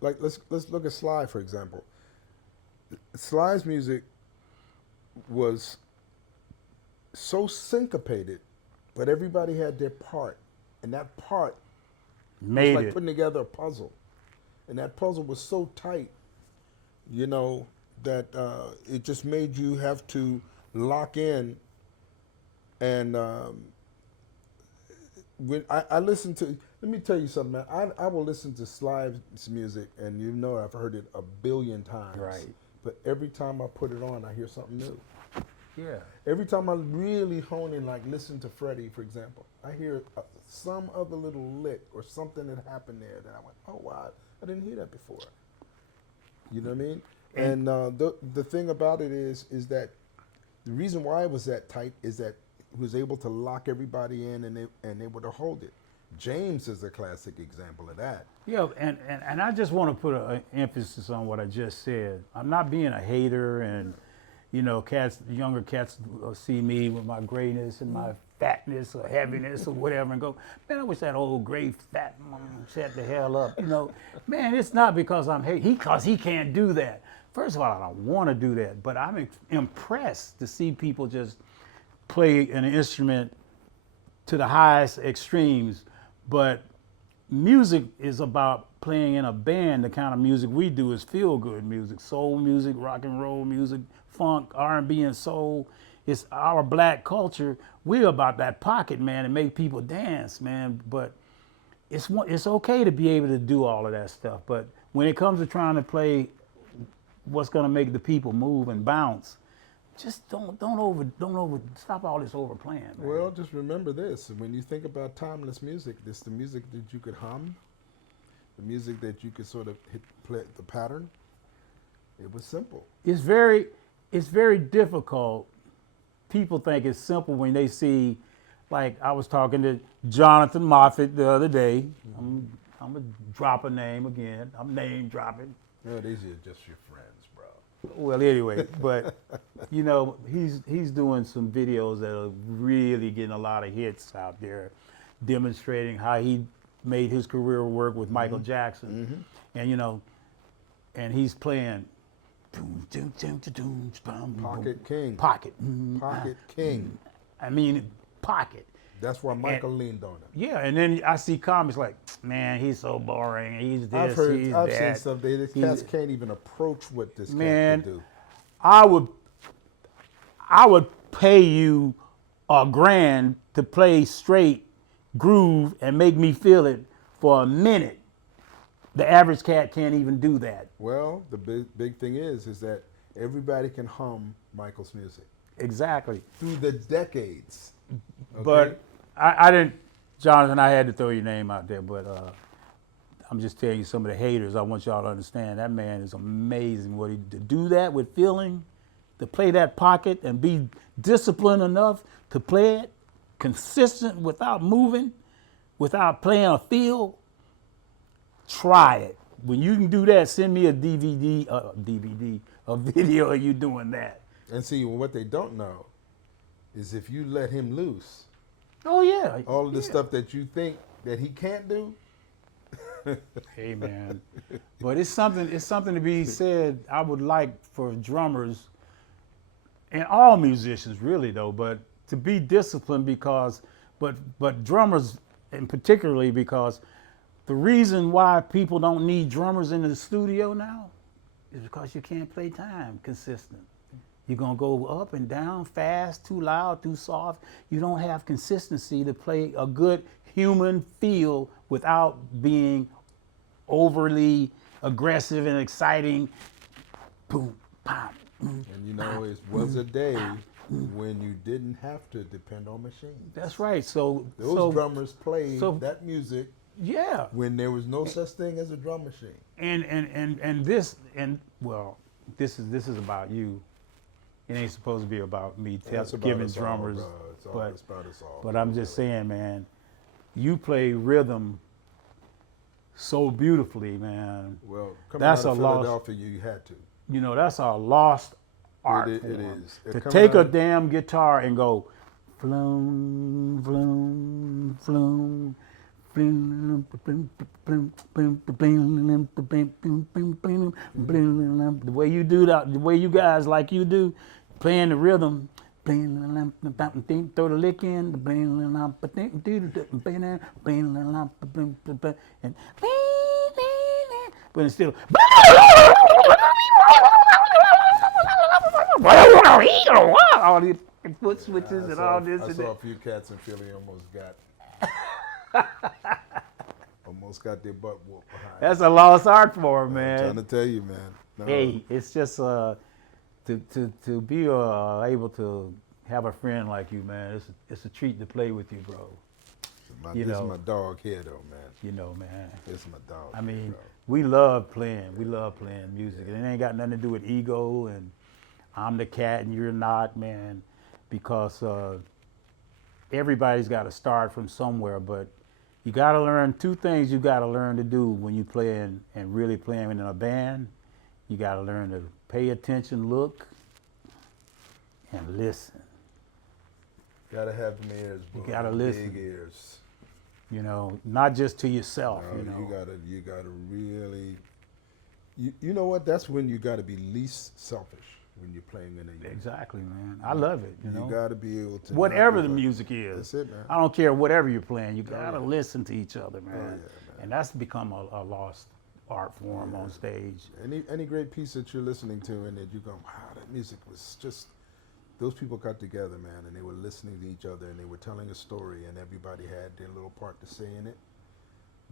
like let's look at Sly for example. Sly's music was so syncopated, but everybody had their part, and that part Made was like it. putting together a puzzle, and that puzzle was so tight, you know, that it just made you have to lock in. And when I listen to, let me tell you something, man. I will listen to Sly's music, and you know I've heard it a billion times. Right. But every time I put it on, I hear something new. Yeah. Every time I really hone in, like listen to Freddie, for example, I hear some other little lick or something that happened there that I went, oh wow, I didn't hear that before. You know what I mean? And the thing about it is that the reason why it was that tight is that he was able to lock everybody in and able to hold it. James is a classic example of that. Yeah, and I just want to put an emphasis on what I just said. I'm not being a hater, and you know, younger cats see me with my grayness and my fatness or heaviness or whatever, and go, man, I wish that old gray fat shut the hell up. You know, man, it's not because I'm hating, because he can't do that. First of all, I don't want to do that, but I'm impressed to see people just play an instrument to the highest extremes. But music is about playing in a band. The kind of music we do is feel-good music, soul music, rock and roll music, funk, R&B, and soul. It's our black culture. We're about that pocket, man, and make people dance, man. But it's okay to be able to do all of that stuff. But when it comes to trying to play what's going to make the people move and bounce, just don't stop all this overplaying, man. Well, just remember this: when you think about timeless music, this the music that you could hum, the music that you could sort of play the pattern. It was simple. It's very difficult. People think it's simple when they see, like I was talking to Jonathan Moffett the other day. I'm gonna drop a name again. I'm name dropping. No, these are just your friends, bro. Well, anyway, but you know, he's doing some videos that are really getting a lot of hits out there. demonstrating how he made his career work with Michael Jackson, and and he's playing. Pocket King. Pocket. Pocket King. I mean, pocket. That's why Michael leaned on him. Yeah, and then I see comments like, man, he's so boring. He's this, I've heard, he's I've that. seen stuff. These cats can't even approach what this cat Man, can do. I would pay you $1,000 to play straight groove and make me feel it for a minute. The average cat can't even do that. Well, the big thing is that everybody can hum Michael's music Exactly. through the decades. Okay? But I didn't, Jonathan, I had to throw your name out there, but I'm just telling you some of the haters. I want y'all to understand that man is amazing. What he to do that with feeling, to play that pocket and be disciplined enough to play it consistent without moving, without playing a feel. Try it. When you can do that, send me a video of you doing that. And see, what they don't know is if you let him loose, Oh yeah. all of the stuff that you think that he can't do. Hey man, but it's something to be said. I would like for drummers and all musicians really though, but to be disciplined because, but drummers and particularly because the reason why people don't need drummers in the studio now is because you can't play time consistent. You're gonna go up and down, fast, too loud, too soft. You don't have consistency to play a good human feel without being overly aggressive and exciting. Boom, pop. And you know, it was a day when you didn't have to depend on machines. That's right. So Those drummers played so- that music yeah. when there was no such thing as a drum machine. And this is about you. It ain't supposed to be about me It's about giving us all, drummers, bro. It's about us all. but I'm just saying, man, you play rhythm so beautifully, man. Well, coming That's out of a loss. Philadelphia, you had to. You know, that's a lost art It form. is. To Coming take out a of- damn guitar and go, floom, floom, floom. The way you do that, the way you guys like you do, playing the rhythm, throw the lick in, and but instead of all these foot switches and all this I and saw a that. few cats in Philly almost got their butt whooped behind. That's a lost art form, I'm trying man. to tell you, man. No, Hey, it's just to be able to have a friend like you, man. It's a treat to play with you, bro. this is my dog here, though, man. You know, man. This is my dog. I mean, bro. we love playing. We love playing music, and it ain't got nothing to do with ego and I'm the cat and you're not, man. Because everybody's got to start from somewhere, but you got to learn two things. You got to learn to do when you playing and really playing in a band. You got to learn to pay attention, look, and listen. Gotta have them ears, bro. You gotta listen. Big ears. You know, not just to yourself. No, you know, you gotta really. You know what? That's when you gotta be least selfish when you're playing in a unit. exactly, man. I love it. You know, You gotta be able to. whatever not the be like- music is. That's it, man. I don't care whatever you're playing. You gotta yeah. listen to each other, man. yeah, man. And that's become a lost art form on stage. Any great piece that you're listening to and that you go, wow, that music was just. Those people got together, man, and they were listening to each other and they were telling a story, and everybody had their little part to say in it.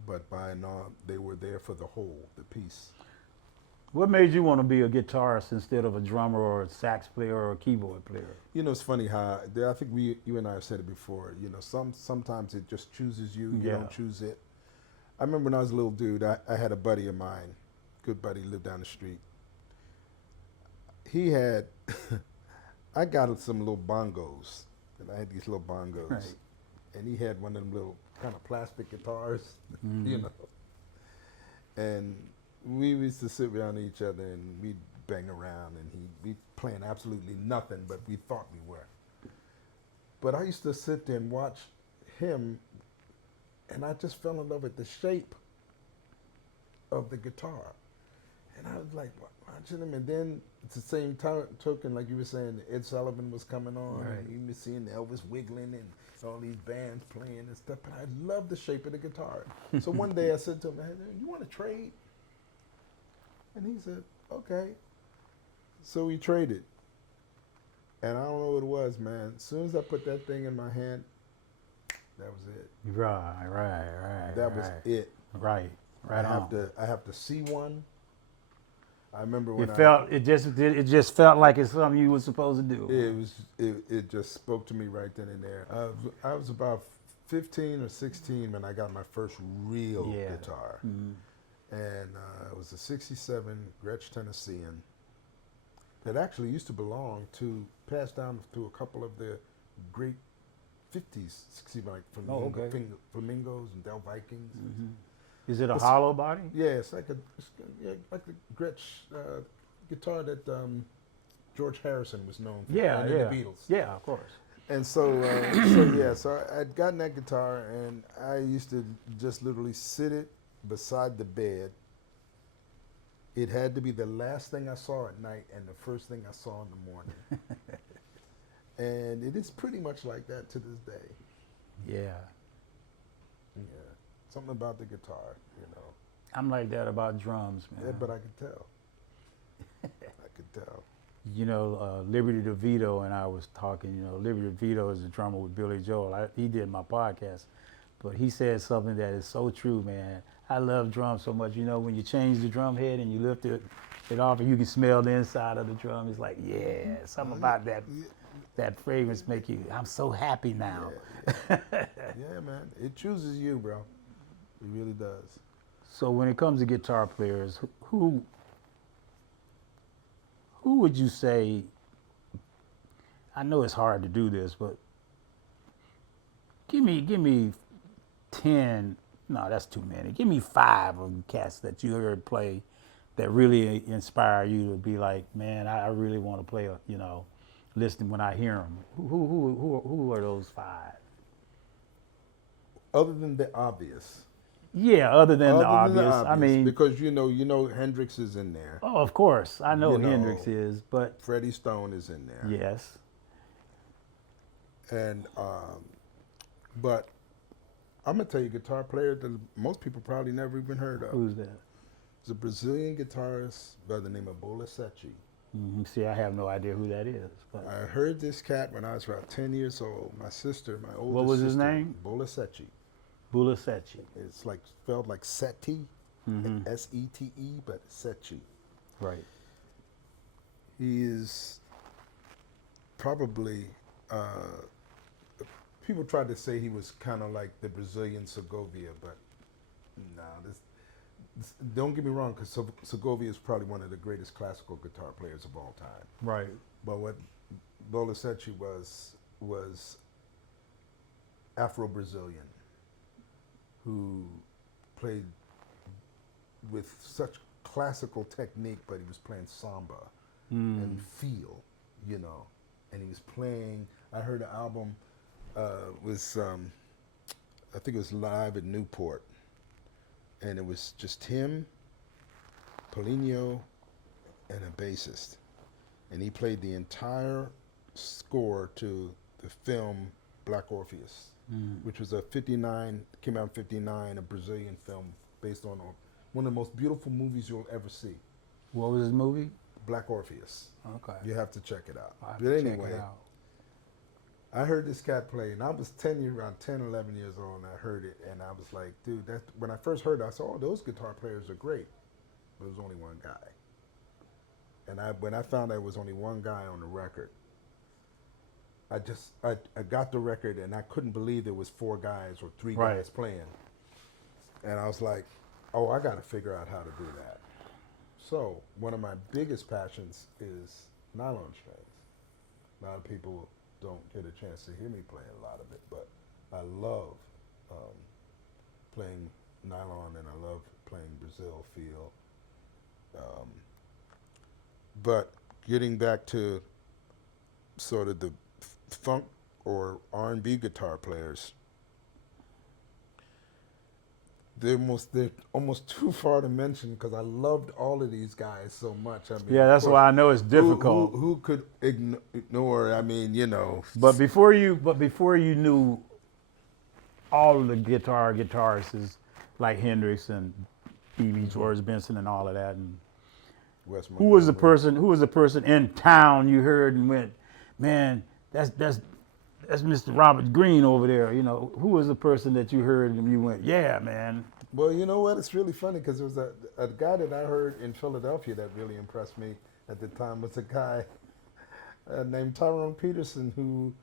But by and all, they were there for the whole, the piece. What made you want to be a guitarist instead of a drummer or a sax player or a keyboard player? You know, it's funny how I think you and I have said it before. You know, sometimes it just chooses you. You Yeah. don't choose it. I remember when I was a little dude, I had a buddy of mine, good buddy, lived down the street. He had, I got some little bongos, and I had these little bongos, Right. and he had one of them little kind of plastic guitars, you know. And we used to sit around each other and we'd bang around, and we'd playing absolutely nothing, but we thought we were. But I used to sit there and watch him And I just fell in love with the shape of the guitar. And I was like watching him, and then at the same token, like you were saying, Ed Sullivan was coming on, Right. and you were seeing Elvis wiggling and all these bands playing and stuff. But I love the shape of the guitar. So one day I said to him, "Hey, you want to trade?" And he said, "Okay." So we traded. And I don't know what it was, man. As soon as I put that thing in my hand, that was it. Right. That was it. Right on. I have to see one. I remember when It just felt like it's something you were supposed to do. it just spoke to me right then and there. I was about 15 or 16 when I got my first real guitar. Mm-hmm. And it was a 67 Gretsch Tennessean that actually used to belong to, passed down to a couple of the great 50s, like Flamingos and Del Vikings. Mm-hmm. Is it a hollow body? Yeah, it's like the Gretsch guitar that George Harrison was known for. And the Beatles. Yeah, of course. And so I'd gotten that guitar, and I used to just literally sit it beside the bed. It had to be the last thing I saw at night and the first thing I saw in the morning. And it is pretty much like that to this day. Yeah. Yeah. Something about the guitar, I'm like that about drums, man. Yeah, but I could tell. I could tell. Liberty DeVito and I was talking. Liberty DeVito is a drummer with Billy Joel. He did my podcast, but he said something that is so true, man. I love drums so much. When you change the drum head and you lift it off, and you can smell the inside of the drum. It's like, something about that fragrance make you. I'm so happy now. Yeah, man. It chooses you, bro. It really does. So when it comes to guitar players, who would you say? I know it's hard to do this, but give me 10. No, that's too many. Give me 5 of the cats that you heard play that really inspire you to be like, man, I really want to play. Listening when I hear them. Who are those 5? Other than the obvious. Yeah, other than the obvious. I mean, because Hendrix is in there. Oh, of course, I know Hendrix is, but Freddie Stone is in there. Yes. And but I'm gonna tell you, a guitar player that most people probably never even heard of. Who's that? It's a Brazilian guitarist by the name of Bolasete. Mm-hmm. See, I have no idea who that is. But I heard this cat when I was about 10 years old. My oldest sister. What was his name? Bolasete. Bolasete. It's like spelled like Seti, Sete, but Seti. Right. He is probably, people tried to say he was kind of like the Brazilian Segovia, but no, don't get me wrong, because Segovia is probably one of the greatest classical guitar players of all time. Right. But what Bolasete was Afro-Brazilian, who played with such classical technique, but he was playing samba and feel, and he was playing. I heard an album was I think it was live at Newport, and it was just him, Paulinho, and a bassist, and he played the entire score to the film Black Orpheus, which was came out in '59, a Brazilian film based on one of the most beautiful movies you'll ever see. What was his movie? Black Orpheus. Okay. You have to check it out. But anyway, I heard this cat play, and I was around 10, 11 years old, and I heard it, and I was like, dude, when I first heard it, I said, oh, those guitar players are great. But there was only one guy. And when I found there was only one guy on the record, I got the record, and I couldn't believe there was 4 guys or 3 guys playing. And I was like, oh, I got to figure out how to do that. So one of my biggest passions is nylon strings. A lot of people don't get a chance to hear me play a lot of it, but I love playing nylon, and I love playing Brazil feel. But getting back to sort of the funk or R&B guitar players, they're almost too far to mention because I loved all of these guys so much. I mean, Yeah, of that's course, why I know it's difficult. Who could ignore? I mean, you know. But before you knew all of the guitarists like Hendrix and B.B. George Benson and all of that, and Wes who was the Montgomery. person in town you heard and went, man, that's Mr. Robert Greene over there. You know, who was the person that you heard and you went, yeah, man. Well, you know what? It's really funny because there was a guy that I heard in Philadelphia that really impressed me at the time was a guy named Tyrone Peterson who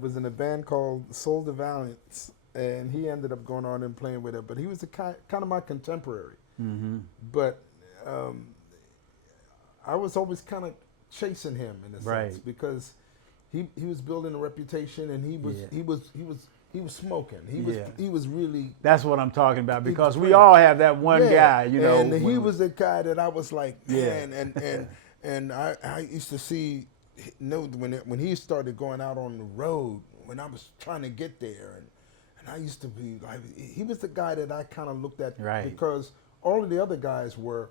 was in a band called Soul the Valiants, and he ended up going on and playing with it. But he was kind of my contemporary. Mm-hmm. But I was always kind of chasing him in a sense because he was building a reputation and he was smoking. He was really. That's what I'm talking about because we great. all have that one guy, you know. And he was the guy that I was like, man, and I used to see, when he started going out on the road, when I was trying to get there, and I used to be like, he was the guy that I kind of looked at because all of the other guys were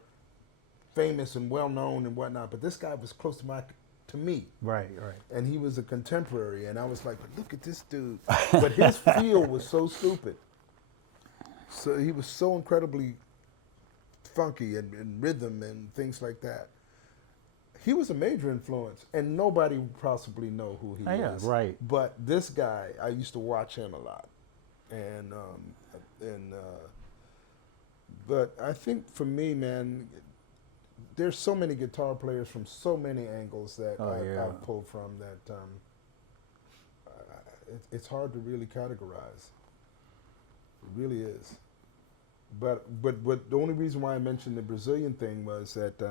famous and well known and whatnot, but this guy was close to me. Right. And he was a contemporary, and I was like, but look at this dude. But his feel was so stupid. So he was so incredibly funky and rhythm and things like that. He was a major influence, and nobody would possibly know who he is. Yeah, right. But this guy, I used to watch him a lot. But I think for me, man, there's so many guitar players from so many angles that I've pulled from that it's hard to really categorize. It really is. But the only reason why I mentioned the Brazilian thing was that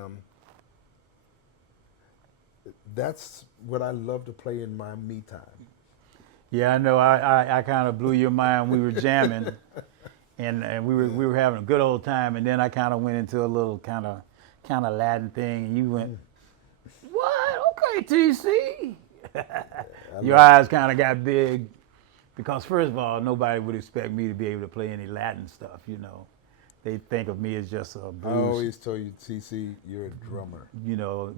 that's what I love to play in my me time. Yeah, I know. I kind of blew your mind. We were jamming, and we were having a good old time, and then I kind of went into a little kind of Latin thing, and you went, what? Okay, TC. Your eyes kind of got big, because first of all, nobody would expect me to be able to play any Latin stuff, you know. They think of me as just a blues. I always told you, TC, you're a drummer. You know,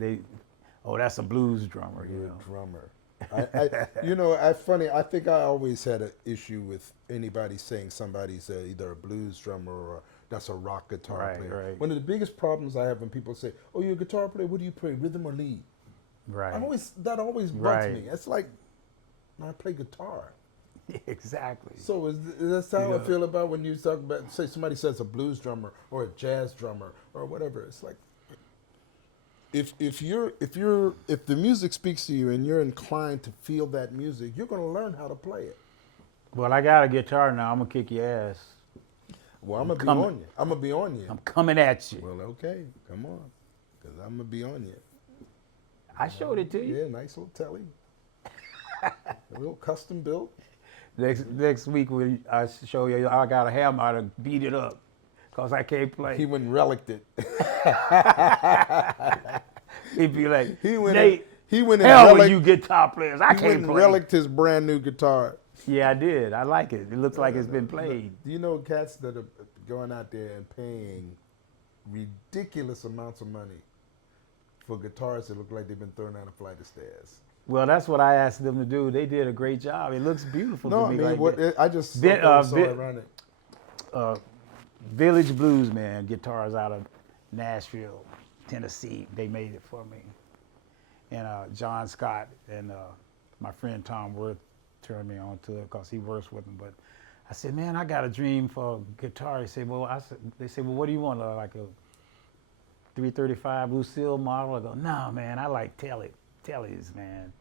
that's a blues drummer, You're you know. a drummer. I think I always had an issue with anybody saying somebody's either a blues drummer or that's a rock guitar player. Right. One of the biggest problems I have when people say, "Oh, you're a guitar player. What do you play, rhythm or lead?" Right. That always bugs me. It's like, I play guitar. Exactly. So that's how I feel about when you talk about, say somebody says a blues drummer or a jazz drummer or whatever. It's like, if the music speaks to you and you're inclined to feel that music, you're going to learn how to play it. Well, I got a guitar now. I'm gonna kick your ass. Well, I'm gonna be on you. I'm coming at you. Well, okay, come on, because I'm gonna be on you. I showed it to you. Yeah, nice little telly, a little custom built. Next week I show you, I got a hammer to beat it up, cause I can't play. He went and relicked it. He'd be like, he went hell and with you guitar players, I can't play. Relicked his brand new guitar. Yeah, I did. I like it. It looks like it's been played. Do you know cats that are going out there and paying ridiculous amounts of money for guitars that look like they've been thrown down a flight of stairs? Well, that's what I asked them to do. They did a great job. It looks beautiful to me. I just so ironic. Village Blues, man, guitars out of Nashville, Tennessee. They made it for me. And John Scott and my friend Tom Worth turned me on to it because he works with them. But I said, man, I got a dream for a guitar. They said, well, what do you want? Like a 335 Lucille model? I go, no, man, I like Tellys, man.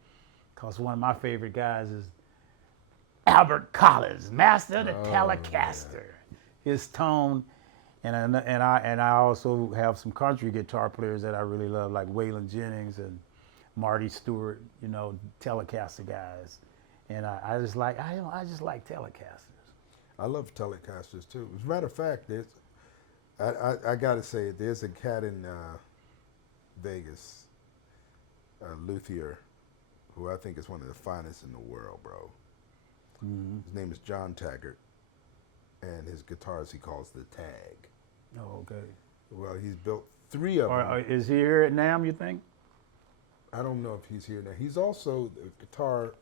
Because one of my favorite guys is Albert Collins, master of the Telecaster. Yeah. His tone, and I also have some country guitar players that I really love, like Waylon Jennings and Marty Stewart, you know, Telecaster guys. And I just like Telecasters. I love Telecasters too. As a matter of fact, I got to say, there's a cat in Vegas, luthier, who I think is one of the finest in the world, bro. Mm-hmm. His name is John Taggart, and his guitars he calls the Tag. Oh, okay. Well, he's built 3 of them. Or is he here at NAMM, you think? I don't know if he's here now. He's also the guitar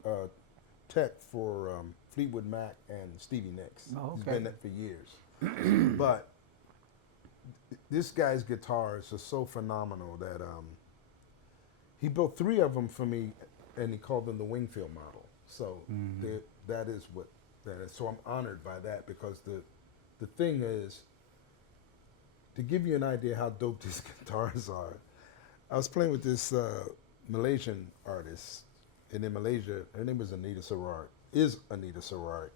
tech for Fleetwood Mac and Stevie Nicks. Oh, He's okay. been that for years. But this guy's guitars are so phenomenal that he built 3 of them for me, and he called them the Wingfield model. So that is what that is. So I'm honored by that, because the thing is, to give you an idea how dope these guitars are, I was playing with this Malaysian artist, and in Malaysia, her name is Anita Sarwar,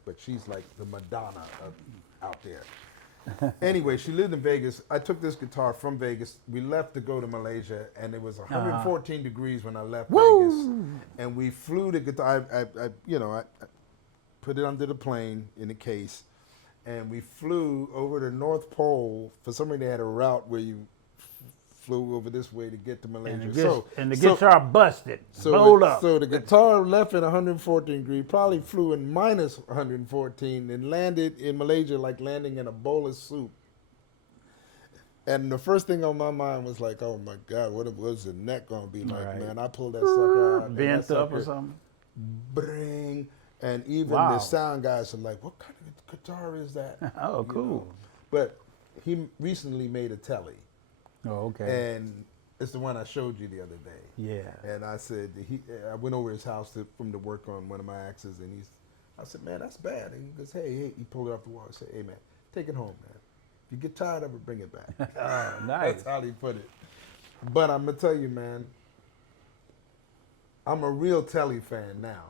but she's like the Madonna out there. Anyway, she lived in Vegas. I took this guitar from Vegas. We left to go to Malaysia, and it was 114 degrees when I left Vegas. And we flew the guitar. I put it under the plane in the case, and we flew over the North Pole. For some reason, they had a route where you flew over this way to get to Malaysia. And the guitar busted, so blowed up. So the guitar left at 114 degrees, probably flew in minus 114, and landed in Malaysia like landing in a bowl of soup. And the first thing on my mind was like, oh my God, what was the neck gonna be like, Right. man? I pulled that sucker out. Bent up or something. Bring. And even Wow. the sound guys are like, what kind of guitar is that? Oh, You cool. know? But he recently made a telly. Oh, okay. And it's the one I showed you the other day. Yeah. And I said, I went over his house to work on one of my axes, and I said, man, that's bad. And he goes, hey, he pulled it off the wall. I said, hey, man, take it home, man. If you get tired of it, bring it back. Oh, nice. That's how he put it. But I'm going to tell you, man, I'm a real telly fan now.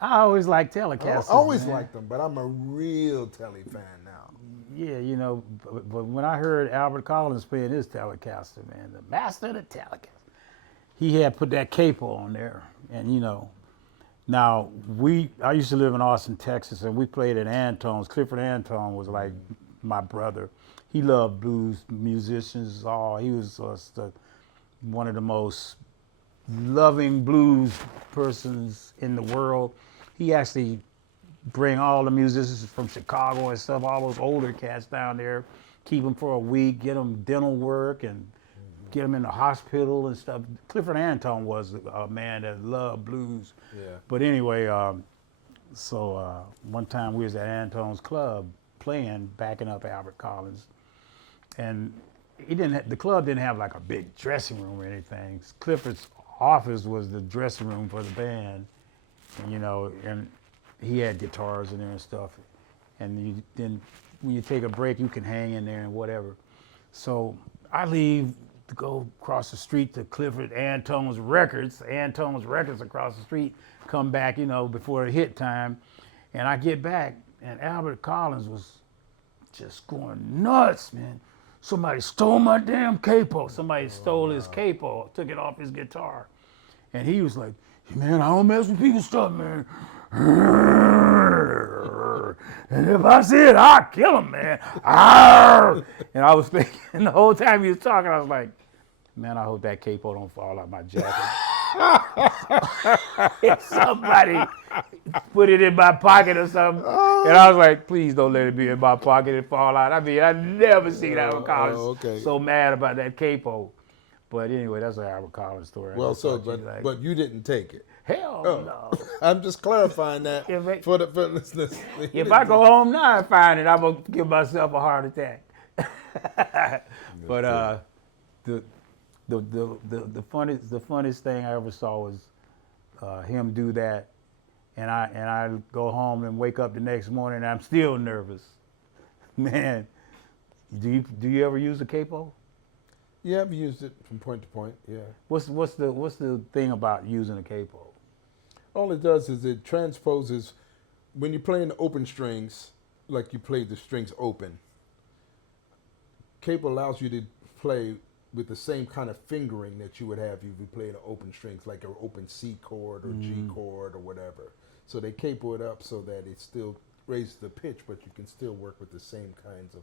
I always like I Telecasters. always man. liked them, but I'm a real telly fan now. Yeah, you know, but when I heard Albert Collins playing his Telecaster, man, the master of the Telecaster, he had put that capo on there. And, you know, now I used to live in Austin, Texas, and we played at Antone's. Clifford Antone was like my brother. He loved blues musicians. He was just one of the most loving blues persons in the world. He actually bring all the musicians from Chicago and stuff, all those older cats down there, keep them for a week, get them dental work and get them in the hospital and stuff. Clifford Antone was a man that loved blues. Yeah. But anyway, one time we was at Antone's club playing, backing up Albert Collins, and the club didn't have like a big dressing room or anything. Clifford's office was the dressing room for the band, and, you know, and he had guitars in there and stuff. And then when you take a break, you can hang in there and whatever. So I leave to go across the street to Clifford Antone's Records across the street, come back, you know, before the hit time. And I get back, and Albert Collins was just going nuts, man. Somebody stole my damn capo. Somebody stole his capo, took it off his guitar. And he was like, man, I don't mess with people's stuff, man. And if I see it, I'll kill him, man. And I was thinking, the whole time he was talking, I was like, man, I hope that capo don't fall out my jacket. If somebody put it in my pocket or something. And I was like, please don't let it be in my pocket and fall out. I mean, I never seen Albert Collins so mad about that capo. But anyway, that's an Albert Collins story. Well, but you didn't take it. Hell no. I'm just clarifying that for the listeners. If I go home now and find it, I'm going to give myself a heart attack. But the funniest thing I ever saw was him do that, and I go home and wake up the next morning and I'm still nervous. Man, do you ever use a capo? Yeah, I've used it from point to point. Yeah. What's the thing about using a capo? All it does is it transposes when you're playing the open strings, like you play the strings open. Capo allows you to play with the same kind of fingering that you would have if you played the open strings, like an open C chord or G chord or whatever. So they capo it up so that it still raises the pitch, but you can still work with the same kinds of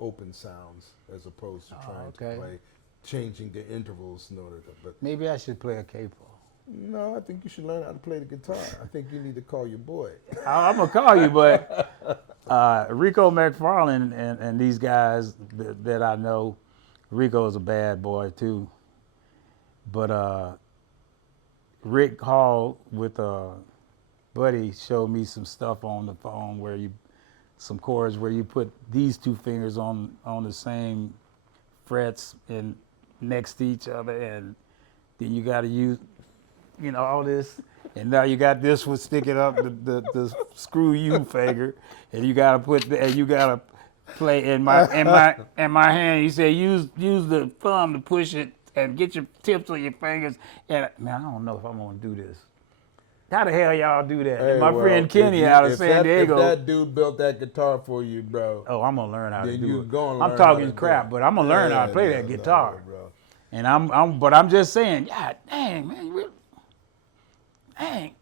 open sounds as opposed to trying to play, changing the intervals in order to. But maybe I should play a capo. No, I think you should learn how to play the guitar. I think you need to call your boy. I'm gonna call you, but Rico McFarlane and these guys that I know, Rico's a bad boy too. But Rick Hall with Buddy showed me some stuff on the phone where some chords where you put these two fingers on the same frets and next to each other, and then you got to use, all this, and now you got this one sticking up the screw you finger, and you got to play in my hand. You say use the thumb to push it and get your tips on your fingers. And man, I don't know if I'm gonna do this. How the hell y'all do that? Hey, my friend Kenny out of San Diego. If that dude built that guitar for you, bro. Oh, I'm gonna learn how to do it. I'm talking crap, but I'm gonna learn how to play that guitar. Bro. And I'm just saying, God dang, man, dang,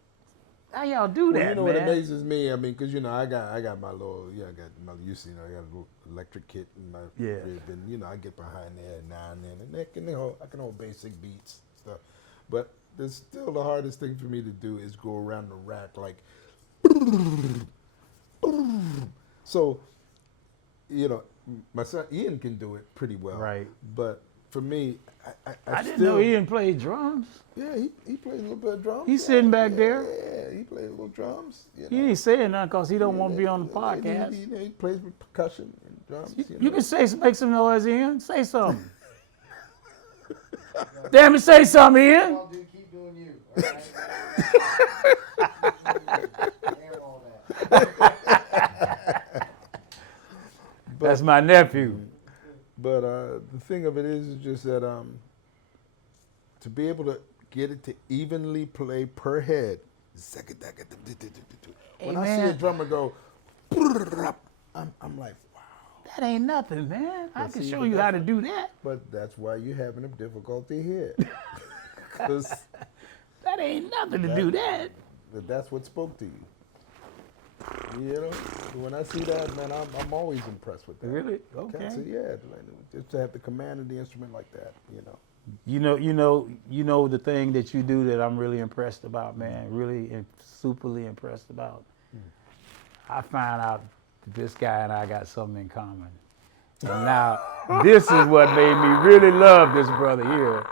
how y'all do that, man? What amazes me, I mean, because I got my little, I got my I got a little electric kit in my crib, and I get behind there now and then, and I can hold basic beats and stuff, but it's still the hardest thing for me to do is go around the rack like, so, my son Ian can do it pretty well, right? But for me, I didn't know Ian played drums. Yeah, he plays a little bit of drums. He's sitting back there. Yeah, he plays a little drums. He ain't saying nothing because he don't want to be on the podcast. He plays with percussion and drums. You can make some noise, Ian. Say something. Damn it, say something, Ian. I'll keep doing you. All right? That's my nephew. But the thing of it is just that to be able to get it to evenly play per head. When I see a drummer go, I'm like, wow. That ain't nothing, man. I can show you how to do that. But that's why you're having a difficulty here. That ain't nothing to do that. That's what spoke to you. When I see that, man, I'm always impressed with that. Really? Okay. Just to have the command of the instrument like that, You know the thing that you do that I'm really impressed about, man. Really superly impressed about. I found out that this guy and I got something in common. And now this is what made me really love this brother here.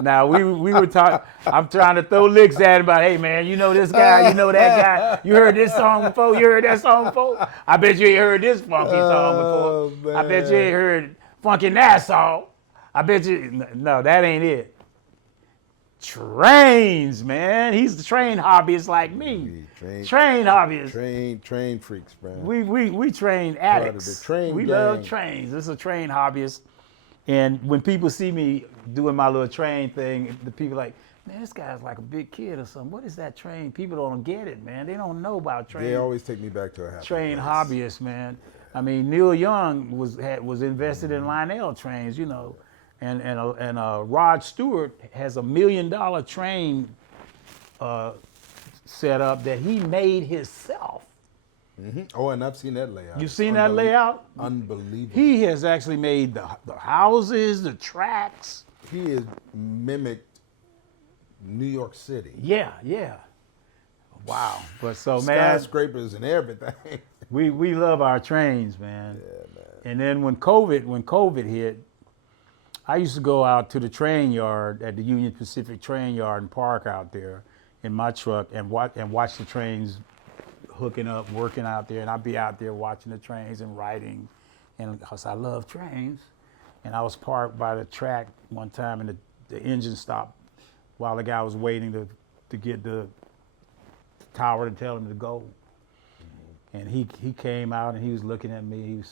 Now we were talking. I'm trying to throw licks at him about, hey man, you know this guy, you know that guy. You heard this song before? You heard that song before? I bet you ain't heard this funky song before. I bet you ain't heard Funky Nassau. I bet you no, that ain't it. Trains, man. He's the train hobbyist like me. Train hobbyist. Train freaks, man. We train addicts. We love trains. This is a train hobbyist. And when people see me doing my little train thing, the people are like, man, this guy's like a big kid or something. What is that train? People don't get it, man. They don't know about train. They always take me back to a happy train place. Hobbyist, man. I mean, Neil Young was invested in Lionel trains, and Rod Stewart has $1 million train set up that he made himself. Mm-hmm. Oh, and I've seen that layout. You've seen that layout? Unbelievable. He has actually made the houses, the tracks. He has mimicked New York City. Yeah. Wow. But so, man. Skyscrapers and everything. We love our trains, man. Yeah, man. And then when COVID hit, I used to go out to the train yard at the Union Pacific train yard and park out there in my truck and watch the trains hooking up, working out there, and I'd be out there watching the trains and writing, and because I love trains. And I was parked by the track one time, and the engine stopped while the guy was waiting to get the tower to tell him to go. And he came out and he was looking at me.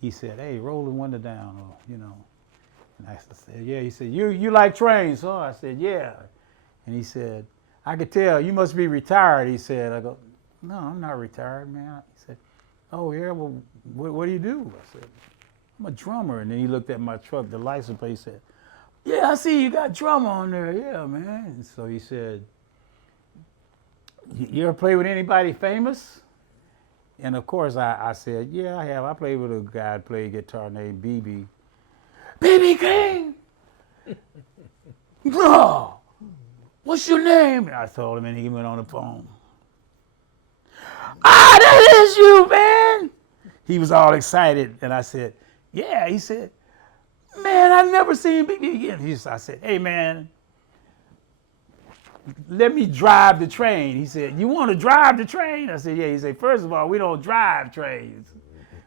He said, "Hey, roll the window down," And I said, "Yeah." He said, "You like trains, huh?" I said, "Yeah." And he said, "I could tell you must be retired." He said. I go, "No, I'm not retired, man." He said, "Oh yeah, well, what do you do?" I said, "I'm a drummer." And then he looked at my truck, the license plate. He said, "Yeah, I see you got drummer on there." "Yeah, man." And so he said, "You ever play with anybody famous?" And of course I said, "Yeah, I have. I played with a guy that played guitar named BB. BB King? No. What's your name?" I told him, and he went on the phone. ah, that is you, man. He was all excited. And I said, yeah. He said, man, I've never seen Big D again. I said, hey, man, let me drive the train. He said, you want to drive the train? I said, yeah. He said, first of all, we don't drive trains.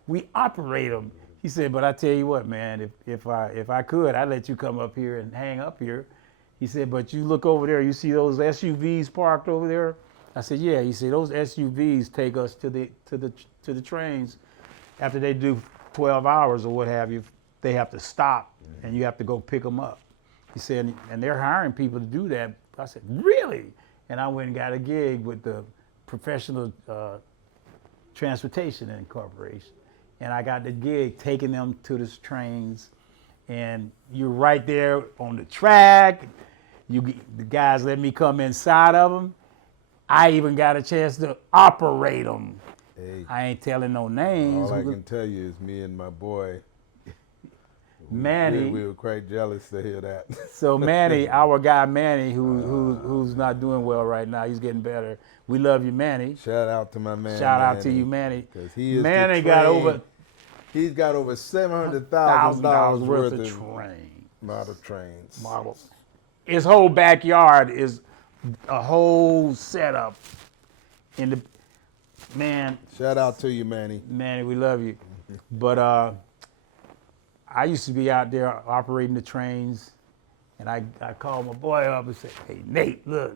We operate them. He said, but I tell you what, man, if I could, I'd let you come up here and hang up here. He said, but you look over there, you see those SUVs parked over there? I said, yeah. He said, those SUVs take us to the trains. After they do 12 hours or what have you, they have to stop and you have to go pick them up. He said, and they're hiring people to do that. I said, really? And I went and got a gig with the Professional Transportation Incorporation. And I got the gig taking them to the trains. And you're right there on the track. The guys let me come inside of them. I even got a chance to operate them. Hey, I ain't telling no names. all I can tell you is me and my boy, Manny. we were quite jealous to hear that. So Manny, our guy Manny, who's not doing well right now, he's getting better. We love you, Manny. Shout out to my man. Shout out to you, Manny. Because he is Manny the got train. over He's got over $700,000 $1,000 worth of of train model trains. models. His whole backyard is a whole setup. In the man, Shout out to you, Manny. Manny, we love you. But I used to be out there operating the trains, and I called my boy up and said, hey, Nate, look.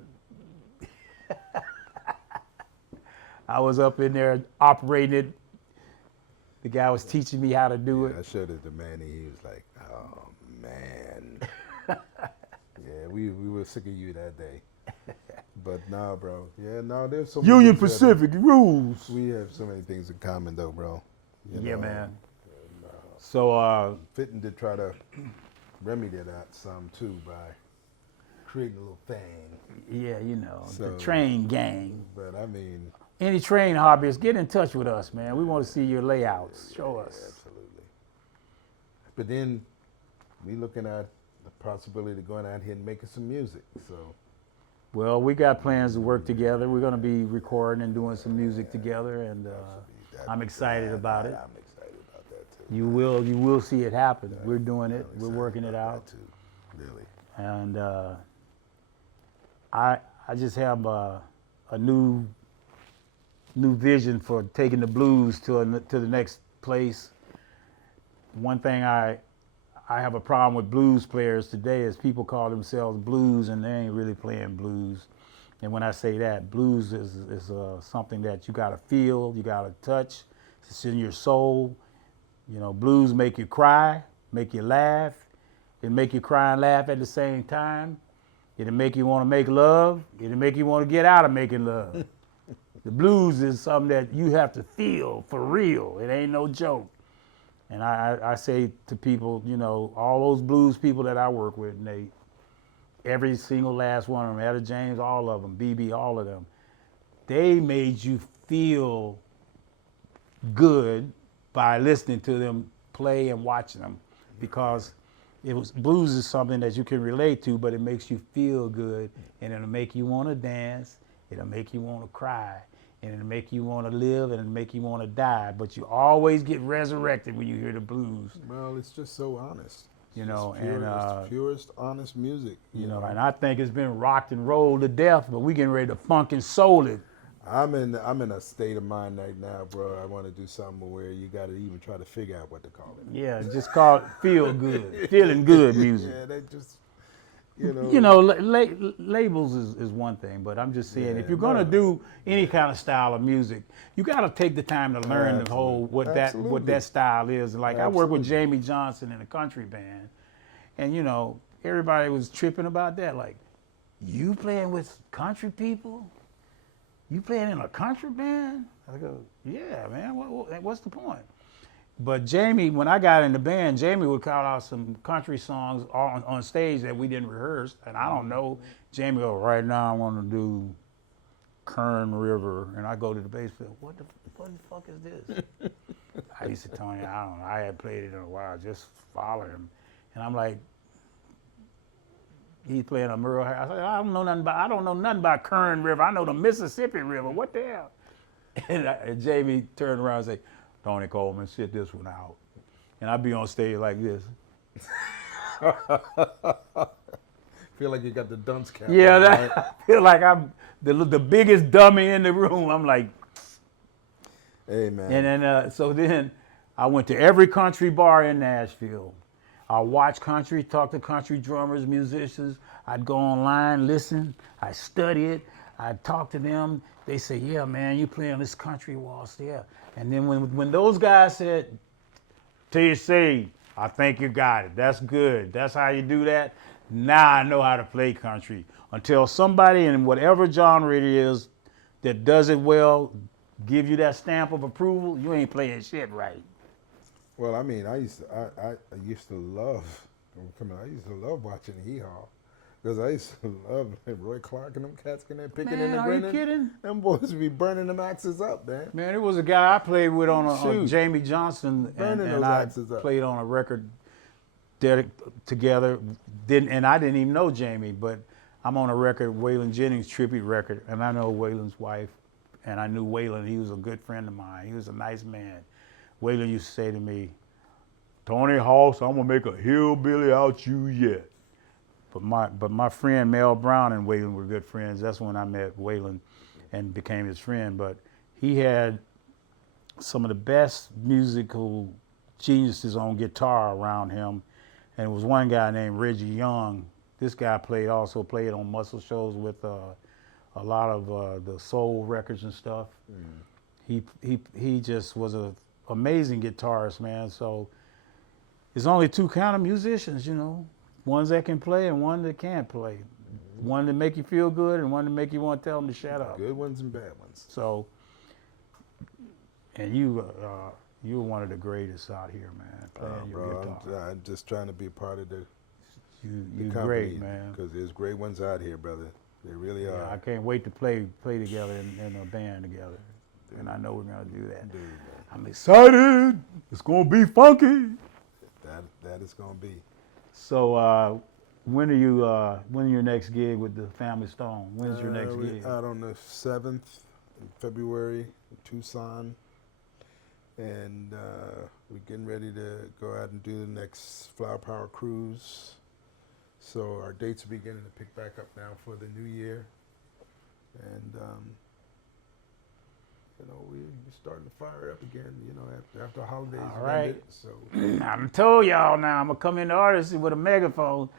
I was up in there operating it. The guy was teaching me how to do it. I showed it to Manny. He was like, oh, man. Yeah, we were sick of you that day. But nah, bro. Yeah, no, there's so many Union things that- Pacific rules. We have so many things in common, though, bro. You Yeah, know, man. So, Fitting to try to remedy that some, too, by creating a little thing. yeah, you know, the So- train gang. But, I mean, Any train hobbyists, get in touch with us, man. We want to see your layouts. Show us. absolutely. But then we looking at the possibility of going out here and making some music. So, Well, we got plans to work together. We're going to be recording and doing some music together, and I'm excited about it. I'm excited about that, too. You will see it happen. We're doing it. We're Excited working it about out. that, too. Really. And I just have a new vision for taking the blues to the next place. One thing I have a problem with blues players today is people call themselves blues and they ain't really playing blues. And when I say that, blues is something that you gotta feel, you gotta touch. It's in your soul. You know, blues make you cry, make you laugh. It make you cry and laugh at the same time. It'll make you want to make love. It'll make you want to get out of making love. The blues is something that you have to feel for real. It ain't no joke. And I say to people, you know, all those blues people that I work with, Nate, every single last one of them, Etta James, all of them, BB, all of them, they made you feel good by listening to them play and watching them, because blues is something that you can relate to, but it makes you feel good, and it'll make you want to dance, it'll make you want to cry, and it'll make you want to live, and it'll make you want to die, but you always get resurrected when you hear the blues. Well, it's just so honest. You know, It's pure, and it's purest, honest music. you know, and I think it's been rocked and rolled to death, but we getting ready to funk and soul it. I'm in a state of mind right now, bro. I want to do something where you got to even try to figure out what to call it. Yeah, just call it feel good, feeling good music. Yeah, they just, you know. You know, labels is one thing, but I'm just saying, if you're gonna do any kind of style of music, you got to take the time to learn the whole what Absolutely. that style is. Like I work with Absolutely. Jamie Johnson in a country band, and you know, everybody was tripping about that. Like, you playing with country people? You playing in a country band? I go, yeah, man. What's the point? But Jamie, when I got in the band, Jamie would call out some country songs on stage that we didn't rehearse, and I don't know. Jamie go, right now I want to do Kern River, and I go to the bass player, what the fuck is this? I used to tell him, I don't know, I hadn't played it in a while, just follow him. And I'm like, he's playing a Merle Harris. I said, I don't know nothing about Kern River. I know the Mississippi River. What the hell? And Jamie turned around and say, Tony Coleman, sit this one out. And I'd be on stage like this. Feel like you got the dunce cap. Yeah, on, that, right? I feel like I'm the biggest dummy in the room. I'm like, Hey, man. and then so then I went to every country bar in Nashville. I watched country, talk to country drummers, musicians. I'd go online, listen. I study it. I'd talk to them. They say, yeah, man, you play on this country waltz, yeah. And then when those guys said, TC, I think you got it. That's good. That's how you do that. Now I know how to play country. Until somebody in whatever genre it is that does it well, give you that stamp of approval, you ain't playing shit right. Well, I mean, I used to love watching Hee Haw. Because I used to love Roy Clark and them cats in there picking Man, in the are you grinning. kidding? Them boys would be burning them axes up, man. Man, it was a guy I played with on a Shoot. Jamie Johnson, and Burning those I axes up. played on a record together. And I didn't even know Jamie, but I'm on a record, Waylon Jennings tribute record, and I know Waylon's wife, and I knew Waylon. He was a good friend of mine. He was a nice man. Waylon used to say to me, Tony Hoss, I'm gonna make a hillbilly out you yet. But my friend Mel Brown and Waylon were good friends. That's when I met Waylon and became his friend. But he had some of the best musical geniuses on guitar around him. And it was one guy named Reggie Young. This guy also played on Muscle Shows with a lot of the soul records and stuff. He just was an amazing guitarist, man. So there's only two kind of musicians, you know. Ones that can play and one that can't play. One that make you feel good and one that make you want to tell them to shut up. Good ones and bad ones. So, and you're one of the greatest out here, man. Playing your Bro, guitar. I'm just trying to be a part of the You're company, great, man. Because there's great ones out here, brother. They really Yeah, I are. can't wait to play together in a band together. And I know we're gonna do that. Dude, I'm excited. It's gonna be funky. that is gonna be. So when are your next gig with the Family Stone? When's your next We're gig? out on the 7th in February in Tucson. And we're getting ready to go out and do the next Flower Power Cruise. So our dates are beginning to pick back up now for the new year. And, we're starting to fire up again, after holidays. All right. ended, so I'm told y'all now, I'm gonna come into artists with a megaphone.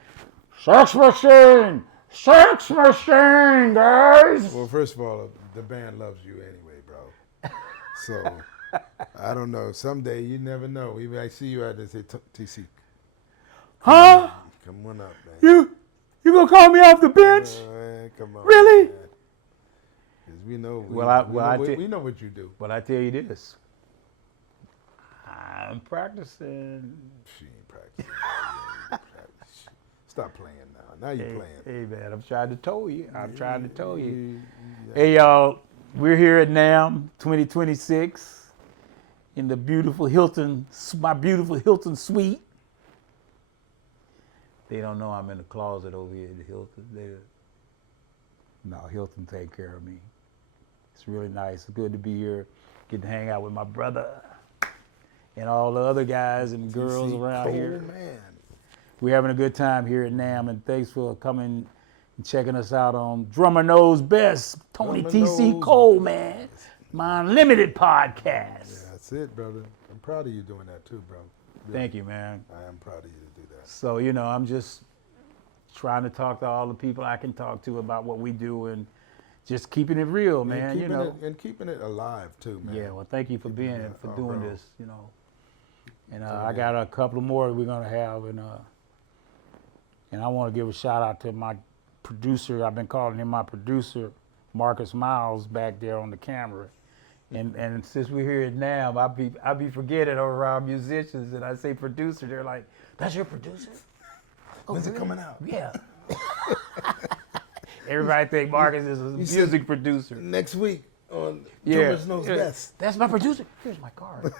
Sex machine! Sex machine, guys! Well, first of all, the band loves you anyway, bro. So, I don't know. Someday, you never know. We might see you out there and say, TC, Huh? come on up, man. You gonna call me off the bench? Come on. Really? Man. 'Cause we know. We know what you do. But I tell you this, I'm practicing. She ain't practicing. You ain't practicing. Stop playing now. Now you're playing. Hey man, I'm trying to tell you. I'm trying to tell you. Yeah. Hey y'all, we're here at NAMM 2026 in the beautiful Hilton, my beautiful Hilton suite. They don't know I'm in the closet over here at the Hilton. No, Hilton take care of me. It's really nice. It's good to be here, get to hang out with my brother and all the other guys and girls around here. Man. We're having a good time here at NAMM, and thanks for coming and checking us out on Drummer Knows Best, Tony Drummer T.C. Knows Coleman, my Unlimited podcast. Yeah, that's it, brother. I'm proud of you doing that too, bro. Really. Thank you, man. I am proud of you to do that. So, I'm just trying to talk to all the people I can talk to about what we do and just keeping it real, man, And keeping it alive too, man. Yeah, well, thank you for doing bro. this, And I got a couple more we're gonna have, and I want to give a shout out to my producer. I've been calling him my producer, Marcus Miles, back there on the camera. And since we're here at NAMM, I be forgetting around musicians, and I say producer, they're like, "That's your producer? Oh, When's it really? coming out? Yeah." Everybody think Marcus is a music producer. Next week on Yeah, Drummers Knows Best. That's my producer. Here's my card.